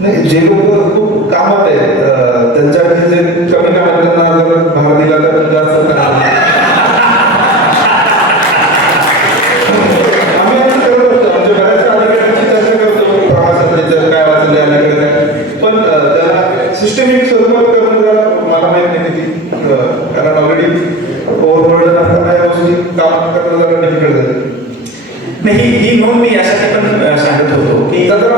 नाही जे लोक खूप कामात आहेत त्यांच्यासाठी जे कमी कामात त्यांना जर भार दिला तर जास्त आम्ही असं करत असतो. आमच्या बऱ्याचशा अधिकाऱ्यांची चर्चा करतो प्रवासात काय वाचले अलीकडे पण त्याला सिस्टमिक स्वरूपात करून जरा मला माहित नाही किती कारण ऑलरेडी ओव्हरबर्डन असताना या गोष्टी काम करणं जरा डिफिकल्ट झालं. नाही ही नोंद मी यासाठी पण सांगत होतो की जरा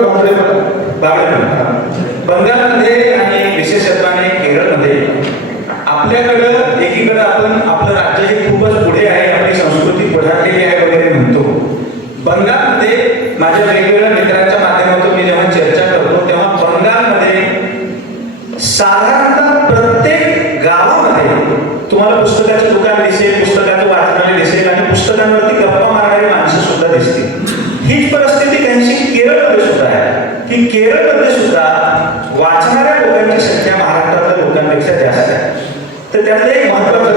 बंगालमध्ये आणि विशेषत्वाने केरळमध्ये आपल्याकडं एकीकडं आपण आपलं राज्य हे खूपच पुढे आहे आपली संस्कृती पुढारलेली आहे वगैरे म्हणतो. बंगालमध्ये माझ्या वेगवेगळ्या मित्रांच्या माध्यमातून मी जेव्हा चर्चा करतो तेव्हा बंगालमध्ये साधारणतः प्रत्येक गावामध्ये तुम्हाला पुस्तकाचं दुकान दिसेल पुस्तकाचं वाचनालय दिसेल आणि पुस्तकांवरती गप्पा मारणारी माणसं सुद्धा दिसतील. हीच परिस्थिती त्यांची केरळमध्ये सुद्धा आहे की केरळमध्ये सुद्धा वाचणाऱ्या लोकांची संख्या महाराष्ट्रातल्या लोकांपेक्षा जास्त आहे. तर त्यातलं एक महत्वाचं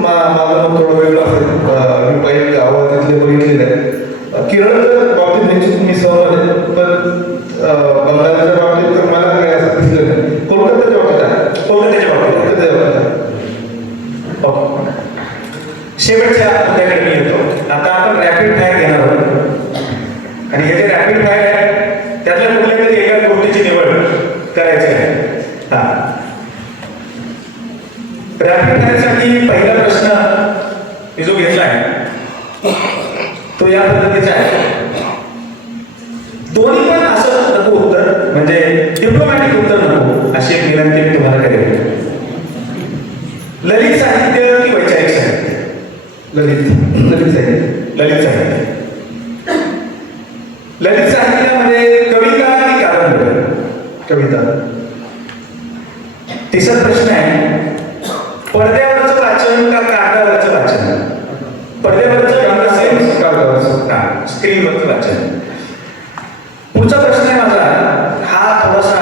माझं मत थोडं वेगळं असेल. मी काही गावात तिथले बघितलेले आहे. केरळच्या बाबतीत निश्चित मी सहमत आहे पण बंगालच्या बाबतीत तर मला काही असं दिसलं नाही. कोलकाताच्या बाबतीत आहे. कोलकात्याच्या बाबतीत शेवटच्या मुद्द्याकडे मी येतो. आता आपण रॅपिड फायर घेणार आहोत आणि हे जे रॅपिड फायर आहे त्यातल्या कुठल्या तरी एका गोष्टीची निवड करायची आहे. हा रॅपिड फायरसाठी पहिला प्रश्न मी जो घेतला आहे तो या पद्धतीचा आहे. दोन्ही पण असं नको उत्तर म्हणजे डिप्लोमॅटिक उत्तर नको अशी एक विनंती मी तुम्हाला करेन. ललित साहित्य की वैचारिक साहित्य? ललित साहित्य. ललित साहित्य. ललित साहित्यामध्ये कविता की कादंबरी? कविता. तिसरा प्रश्न आहे, पडद्यावरचं वाचन का कागदावरचं वाचन? पडद्यावरचं कागदावरचं. स्क्रीनवरचं वाचन. पुढचा प्रश्न आहे माझा, हा थोडासा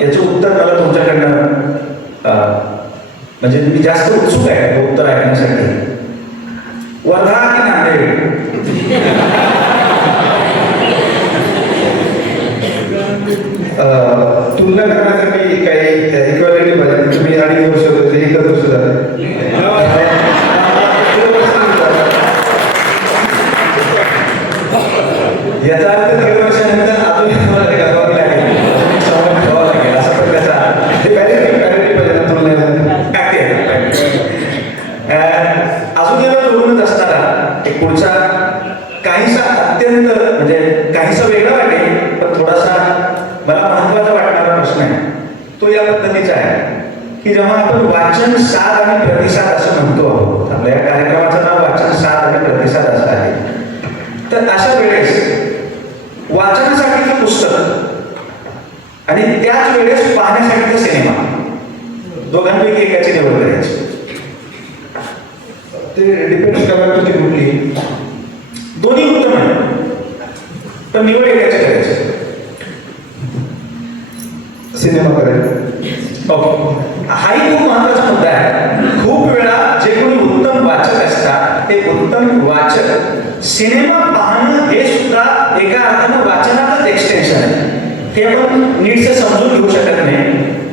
याचं उत्तर मला तुमच्याकडनं म्हणजे मी जास्त उत्सुक आहे उत्तर ऐकण्यासाठी. वर्धा की नांदेड? तुलना करण्यासाठी काही इक्वालिटी पाहिजे. तुम्ही 2.5 वर्ष होते, 1 वर्ष झाले. याचा अर्थ 1.5 वर्षानंतर अजून तुम्हाला ते करावं लागेल, संवाद ठेवावा लागेल, असा प्रकारचा ते पॅरिटी पाहिजे ना तुलनेला. अजून याला जोडूनच असणारा एक पुढचा काहीसा अत्यंत म्हणजे काहीसा वेगळा वाटेल पण थोडासा मला महत्वाचा वाटणारा प्रश्न आहे. तो या पद्धतीचा आहे की जेव्हा आपण वाचन साध आणि प्रतिसाद असं म्हणतो आहोत, आपल्या या कार्यक्रमाचं नाव वाचन साध आणि प्रतिसाद असं आहे, तर अशा वेळेस वाचनासाठीचं पुस्तक आणि त्याच वेळेस पाहण्यासाठीचा सिनेमा, दोघांपैकी एकाची निवड करायची. ते डिपेंड करायला तुझी कुठली. दोन्ही उत्तम आहे पण निवड एकाची करायची. सिनेमा करायला. ओके, हाही खूप महत्वाचा मुद्दा आहे. खूप वेळा जे कोणी उत्तम वाचक असतात ते उत्तम वाचक सिनेमा पाहणं हे सुद्धा एका अर्थानं वाचनाचंच एक्सटेन्शन आहे. हे आपण नीटसे समजून घेऊ शकत नाही.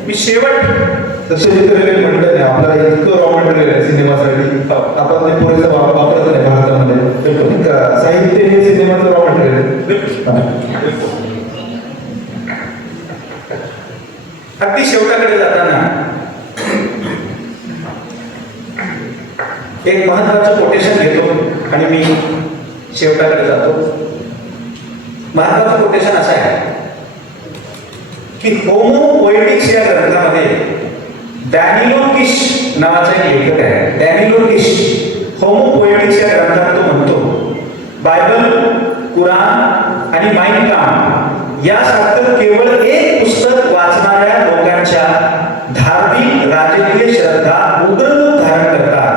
मी शेवट तसे जिथे म्हटलं नाही, आपल्याला इतकं रॉ मटेरियल आहे सिनेमासाठी, आपण ते पुरेसं वापरत नाही भारतामध्ये. साहित्य हे सिनेमाचं रॉ मटेरियल आहे. अगदी शेवटाकडे जाताना एक महत्वाचं कोटेशन घेतो आणि मी शेवटाकडे जातो. महत्वाचं कोटेशन असं आहे की होमो पोएटिक्स या ग्रंथामध्ये डॅनिलो किश नावाचा एक लेखक आहे. डॅनिलो किश होमो पोएटिक्स या ग्रंथात तो म्हणतो, बायबल, कुराण आणि माइन काम्फ यासारखं केवळ एक पुस्तक वाचणाऱ्या लोकांच्या धार्मिक राजकीय श्रद्धा उग्र रूप धारण करतात.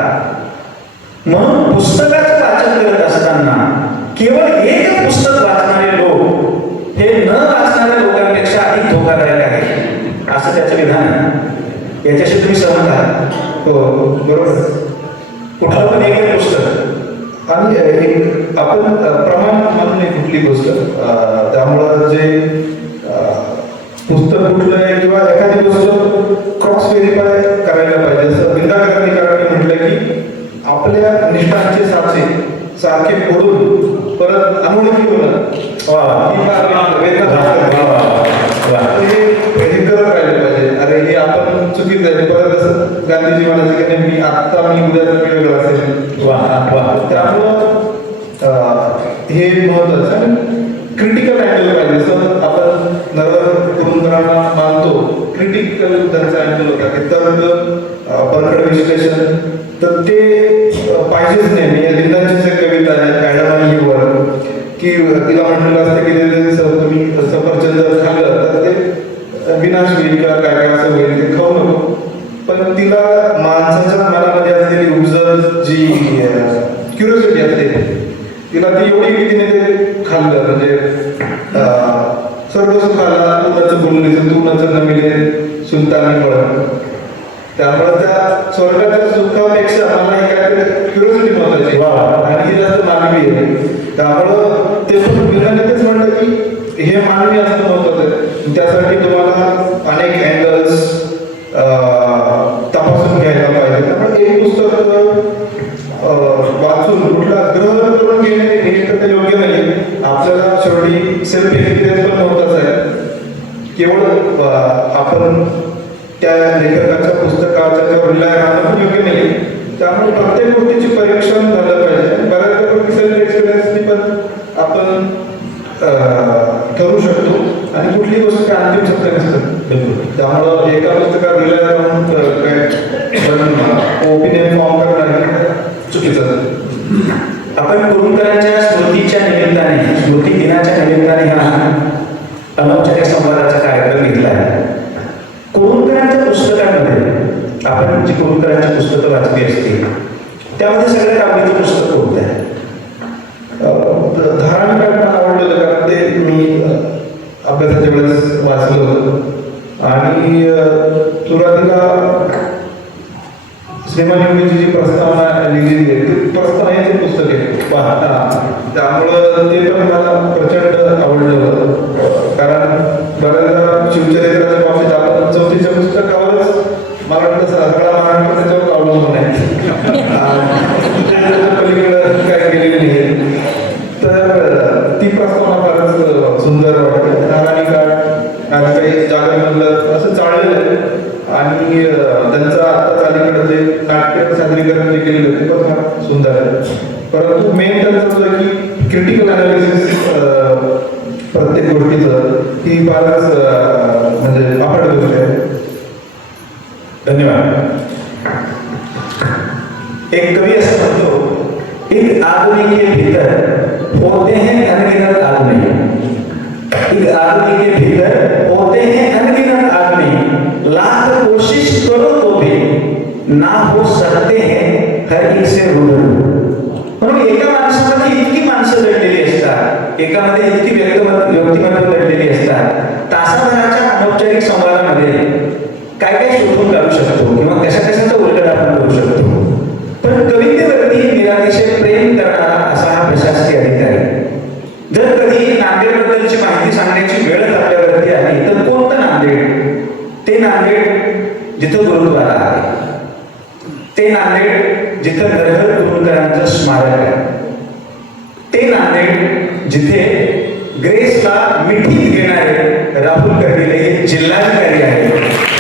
म्हणून पुस्तकाचं वाचन करत असताना केवळ एक पुस्तक वाचणारे लोक हे न वाचणाऱ्या लोकांपेक्षा अधिक धोकादायक आहे, असं त्याचं विधान आहे. याच्याशी तुम्ही सहमत आहात? हो, बरोबर. कुठलं पण एक पुस्तक आणि एक आपण प्रमाण म्हणून एक कुठली गोष्ट, त्यामुळं जे पुस्तक कुठलं आहे किंवा एखादी गोष्ट क्रॉस व्हेरीफाय करायला पाहिजे. जसं विंदाकरांनी म्हटलं की आपल्या निष्ठांचे साचे सारखे फोडून परत अनोळखी होणं हे करत राहिले पाहिजे. अरे हे आपण चुकीचं आहे. परत असं गांधीजी म्हणायचे की नाही, मी उद्याचा मी वेगळा असेल. त्यामुळं हे महत्वाचं आहे. क्रिटिकल अँगल पाहिजे. जसं आपण कुरुंदरांना मानतो, क्रिटिकल त्यांचा अँगल होता की तर्क, परखड विश्लेषण, तर ते पाहिजेच नाही. लिंदांची जे कविता आहे ॲडम आणि ईव्हवर, की तिला म्हटलेलं असतं की तुम्ही सफरचंद जर खाल्लं तर ते विनाश होईल किंवा काय काय असं होईल, ते खाऊ नको. पण तिला माणसाच्या मनामध्ये असलेली उपजत जी क्युरिओसिटी असते तिला ती एवढी की तिने ते खाल्लं. म्हणजे सर्व सुखाला तूनच बोलले तूनच न मिळे सुलतानी वळ. त्यामुळे त्या स्वर्गाच्या सुखापेक्षा मला हे काहीतरी क्युरिओसिटी महत्वाची आणि ही जास्त मानवी आहे. त्यामुळं ते पण विज्ञाने तेच म्हणलं की हे मानवी असणं महत्वाचं आहे. त्यासाठी तुम्हाला अनेक अँगल्स तपासून घ्यायला पाहिजे. त्यामुळे एक पुस्तक वाचून कुठला ग्रहण करून घेणे हे तर योग्य नाही. आपल्याला शेवटी सेल्फ एक्सपिरियन्स पण महत्वाचा आहे. केवळ आपण त्या लेखकाच्या पुस्तकाच्या रिलाय राहणं पण योग्य नाही. त्यामुळे प्रत्येक गोष्टीची परीक्षण झालं पाहिजे. बऱ्याचदा गोष्टी सेल्फ एक्सपिरियन्सनी पण आपण ठरवू शकतो आणि कुठली गोष्ट काय अंतिम सत्य नसतं. त्यामुळं एका पुस्तकावर रिलाय राहून काय पुस्तकं वाचली असतील, त्यामध्ये सगळ्यात आवडीचं पुस्तक कोणतं आहे? धारावी काढणं आवडलेलं कारण ते मी अभ्यासाच्या वेळेस वाचलं होतं. आणि सुरुवातीला श्रीमान योगीची जी प्रस्तावना लिहिलेली आहे ती प्रस्तावनेचे पुस्तक आहे त्यामुळं ते पण मला प्रचंड आवडलं होतं. कारण बऱ्याचदा शिवचरित्राच्या बाबतीत आपण चौथीच्या पुस्तकावरच मला वाटतं सगळा महाराष्ट्र त्याच्यावर अवलंबून आहे. पलीकडं काय केलेली नाही. तर ती प्रस्तावना फारच सुंदर वाटते. नारायणी काळ आज काही जागरमधलं असं चाललेलं आहे. आणि त्यांचं आता अलीकडे जे नाट्य सादरीकरण जे केलेलं आहे ते पण फार सुंदर आहे. परंतु मेन त्यांचं होतं की क्रिटिकल अनालिसिस प्रत्येक गोष्टीचं ही फारच म्हणजे अफाट गोष्ट आहे. धन्यवाद. एक कवि ऐसा म्हणतो, एक आदमी के भीतर होते हैं अनगिनत आदमी, एक आदमी के भीतर होते हैं अनगिनत आदमी, लाख कोशिश करो तो भी ना हो सकते हैं हर एक से रूबरू. म्हणून एका माणसामध्ये इतकी माणसं दडलेली असतात, एकामध्ये इतकी व्यक्तिमत्व दडलेली असतात. तासाभराच्या अनौपचारिक संवादामध्ये काय काय शोधून काढू शकतो किंवा कशा कशाचा उलगडा आपण करू शकतो. पण कवितेवरती निरातिशय प्रेम करणारा असा हा प्रशासकीय अधिकारी जर कधी नांदेडबद्दलची माहिती सांगण्याची वेळ आपल्यावरती आली तर कोणतं नांदेड? ते नांदेड जिथं गुरुद्वारा आहे, ते नांदेड जिथं नरहर कुरुंदकरांचं स्मारक आहे, ते नांदेड जिथे ग्रेसला मिठीत घेणारे राहुल कर्डिले हे जिल्हाधिकारी आहेत.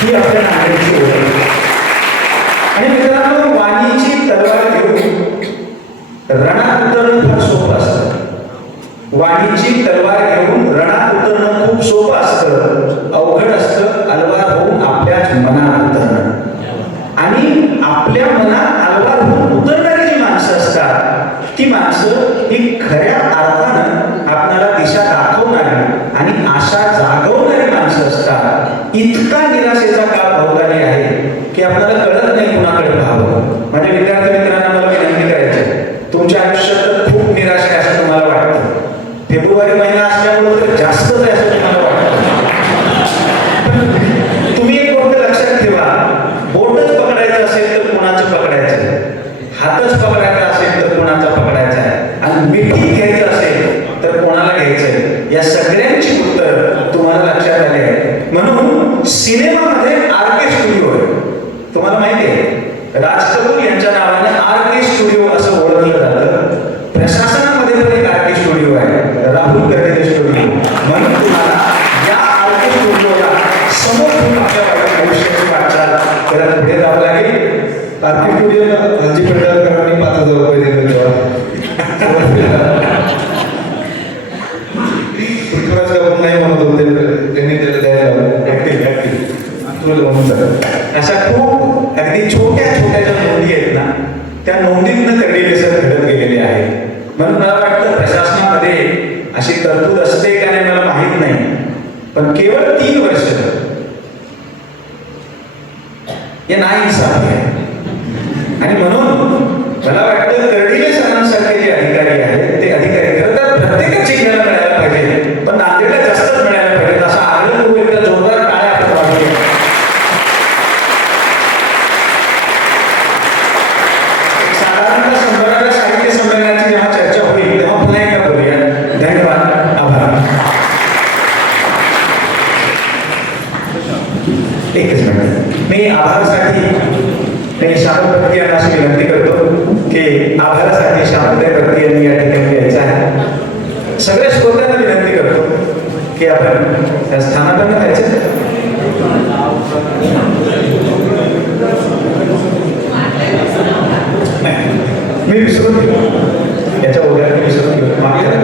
ही आपल्या नांदेडची ओळख. आणि मित्रांनो, वाणीची तलवार घेऊन रणात उतरणं फार सोपं असतं. वाणीची तलवार घेऊन रणात उतरणं खूप सोपं असतं. अवघड असतं अलवार होऊन आपल्याच मनात उतरणं. आणि आपल्या मनात अलवार होऊन उतरणारी जी माणसं असतात ती माणसं ही खऱ्या अर्थानं आपल्याला दिशा दाखवणारी आणि आशा जागवणारी माणसं असतात. इतका निराशेचा काळ भोवताली आहे की आपल्याला कळत नाही कुणाकडे पाहावं. माझ्या विद्यार्थी मित्रांना मला विनंती करायची, तुमच्या आयुष्यात तर खूप निराशा आहे असं तुम्हाला वाटतं. फेब्रुवारी महिना असल्यामुळे तर जास्तच आहे असं तुम्हाला वाटतं. तुम्ही एक गोष्ट लक्षात ठेवा, बोटच पकडायचं असेल तर कोणाचं पकडायचं, हातच पकडायचा असेल तर कोणाचा पकडायचा आहे, आणि मिठी घ्यायचं असेल तर कोणाला घ्यायचंय, या सगळ्यांची उत्तर तुम्हाला लक्षात आले आहे. म्हणून सिनेमामध्ये आर.के. स्टुडिओ आहे. तुम्हाला माहिती आहे, राज कपूर यांच्या नावाने आर.के. स्टुडिओ असं ओळखलं जातं. प्रशासनामध्ये पण एक आर.के. स्टुडिओ आहे, राहुल कर्डिले स्टुडिओ. म्हणून तुम्हाला या आर.के. स्टुडिओला समोर ठेवून आपल्या आयुष्याची वाटचाल करत पुढे जावं लागेल. आर.के. स्टुडिओला रणजी पेंढारकरांनी 5,000 रुपये दिले तेव्हा. पृथ्वीराज कपूर नाही म्हणत होते, त्यांनी त्याला द्यायला अशा खूप अगदी छोट्या छोट्या ज्या नोंदी आहेत ना, त्या नोंदीतनं कर्डिले सर घडत गेलेले आहेत. म्हणून मला वाटतं प्रशासनामध्ये अशी तरतूद असते का नाही मला माहित नाही, पण केवळ 3 वर्ष हे नाइंसाफी आहे. आणि म्हणून मला वाटतं कर्डिले सरांसारखे जे अधिकारी आहेत ते अधिकारी खरं तर प्रत्येकच जिल्ह्याला मिळायला पाहिजे, पण नांदेडला जास्तच मिळायला पाहिजे. असा आग्रह करू, एकदा जोरदार टाळ्या आपण वाजवूया. साधारणतः संभाव्य साहित्य संमेलनाची जेव्हा चर्चा होईल तेव्हा पुन्हा एकदा बोलूया. धन्यवाद, आभार. एकच मिनिट, मी आभारासाठी श्यामल भक्ती यांना अशी विनंती करतो की आभारासाठी श्यामल भक्ती यांनी या ठिकाणी यायचं आहे. सगळ्या श्रोत्यांना विनंती करतो की आपण स्थानापन्न करायचं. मी विसरून गेलो, याच्या ओघात मी विसरून गेलो, माफ करा.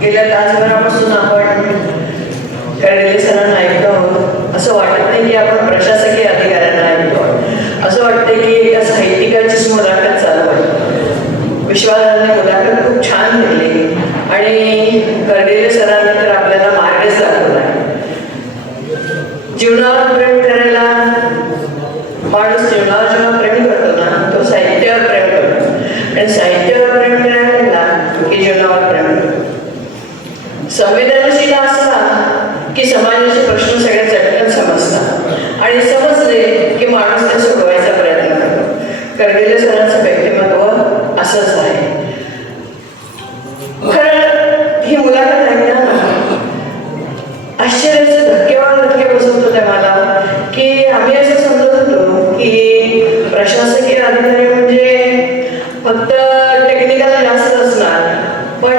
गेल्या तासभरापासून आपण कर्डिले सरांना ऐकतो आहोत. असं वाटत नाही की आपण प्रशासकीय अधिकाऱ्यांना ऐकतो आहोत. असं वाटतं की एका साहित्यिकाचीच मुलाखत चालू आहे. विश्वासाने मुलाखत खूप छान दिली आणि कर्डिले सरांना तर आपल्याला मार्गच दाखवला आहे. जीवनावर प्रेम करायला माणूस जीवनावर जेव्हा प्रेम करतो ना तो साहित्यावर प्रेम करतो आणि साहित्यावर प्रेम करायला लागला की जीवनावर प्रेम करतो. संवेदनशील असला की समाजाचे प्रश्न सगळे चटकन समजतात आणि समजले की माणूस ते सोडवायचा प्रयत्न करतो. कर्डिले सरांचं व्यक्तिमत्व असंच आहे. खरं ही मुलाखत ऐकताना आश्चर्याचे धक्के बसत होते मला की आम्ही असं समजत होतो की प्रशासकीय अधिकारी म्हणजे फक्त टेक्निकल जास्त असणार, पण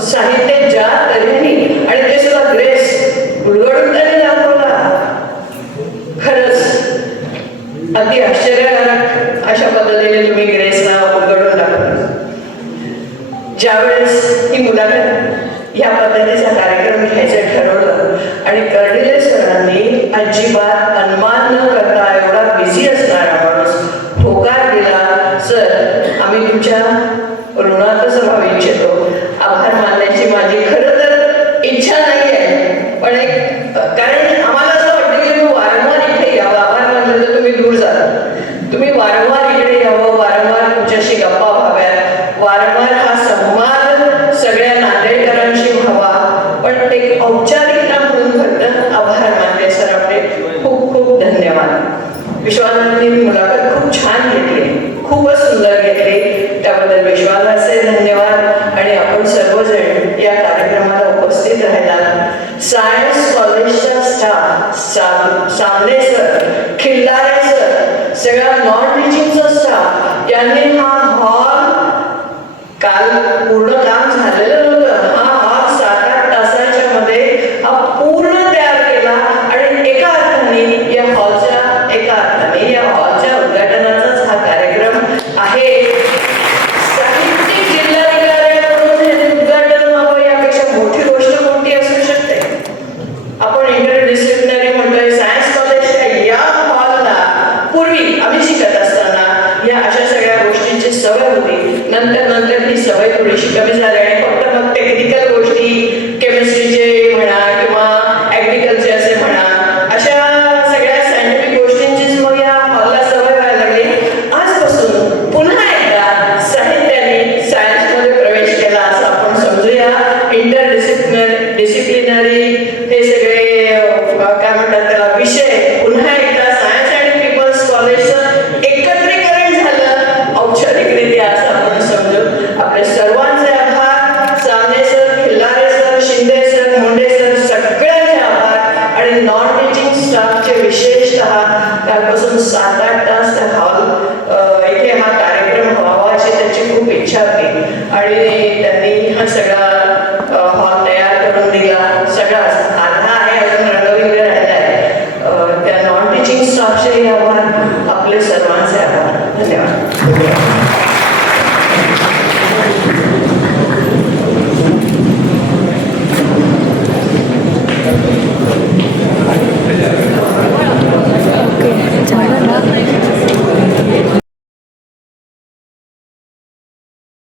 साहित्य ज्या तऱ्हेने आणि ते सुद्धा ग्रेस उलगडून त्याने दाखवला. खरंच अगदी आश्चर्यकारक अशा पद्धतीने तुम्ही ग्रेसला उलगडून दाखवला. ज्यावेळेस ही मुलाखत ह्या पद्धतीचा कार्यक्रम घ्यायचं ठरवलं आणि कर्डिले सरांनी अजिबात अनुमान न करता एवढा बिझी असणारा माणूस होकार दिला. सर, आम्ही तुमच्या ऋणातच राहू इच्छितो. आभार मानण्याची माझी खरं तर इच्छा नाही आहे, पण एक कारण आम्हाला असं वाटतं की तुम्ही वारंवार इथे यावं. आभार मानलं तर तुम्ही दूर जाता. तुम्ही वारंवार इकडे यावं, वारंवार तुमच्याशी गप्पा व्हाव्यात, वारंवार हा संवाद सगळ्या नांदेडकरांशी व्हावा. पण एक औपचारिकता म्हणून फक्त आभार मानले सर आपले. खूप खूप धन्यवाद. विश्वासाने मुलाखत खूप छान घेतली, खूपच सुंदर घेतली, त्याबद्दल विश्वासाचे धन्यवाद. आणि आपण सर्वजण या कार्यक्रमाला उपस्थित राहिलात. सायन्स कॉलेजचा स्टाफ, सामने सर, खिल्लारे सर, सगळा नॉन टीचिंगचा स्टाफ यांनी हा हॉल, काल पूर्ण काम झालेलं नव्हतं, हा हॉल 7-8 तासाच्या मध्ये हा पूर्ण तयार केला. आणि एका अर्थाने या हॉलच्या उद्घाटनाचाच हा कार्यक्रम आहे. साहित्यिक जिल्हाधिकाऱ्यांकडून हे उद्घाटन व्हावं यापेक्षा मोठी गोष्ट कोणती असू शकते. आपण इंटरडिसिप्लिनरी म्हणतोय. सायन्स कॉलेजच्या या हॉलला पूर्वी आम्ही शिकत असताना या अशा सगळ्या गोष्टींची सवय होती. नंतर ही सवय थोडीशी कमी झाली आणि फक्त मग टेक्निकल गोष्टी, केमिस्ट्रीचे म्हणा किंवा ॲग्रिकल्चर असे म्हणा, अशा सगळ्या सायंटिफिक गोष्टींचीच मग या हॉलला सवय व्हायला लागली. आजपासून पुन्हा एकदा साहित्याने सायन्समध्ये प्रवेश केला असं आपण समजूया. डिसिप्लिनरी हे सगळे काय म्हणतात त्याला विषय पुन्हा एकदा सायन्स अँड पीपल्स कॉलेजचं एकत्रीकरण झालं औपचारिकरित्या असं आपण समजू. आपले सर्वांचे आभार. सामने sir, Khillare sir, Shinde sir, Munde sir, सगळ्यांचे आभार. आणि नॉन टीचिंग स्टाफचे विशेषतः कालपासून 7-8 तास त्या हॉल इथे हा कार्यक्रम व्हावा अशी त्यांची खूप इच्छा होती आणि त्यांनी हा सगळा हॉल तयार करून दिला. सगळा आधा आहे, अजून रंगविंग राहिला आहे. त्या नॉन टीचिंग स्टाफचे आभार, आपले सर्वांचे आभार. धन्यवाद.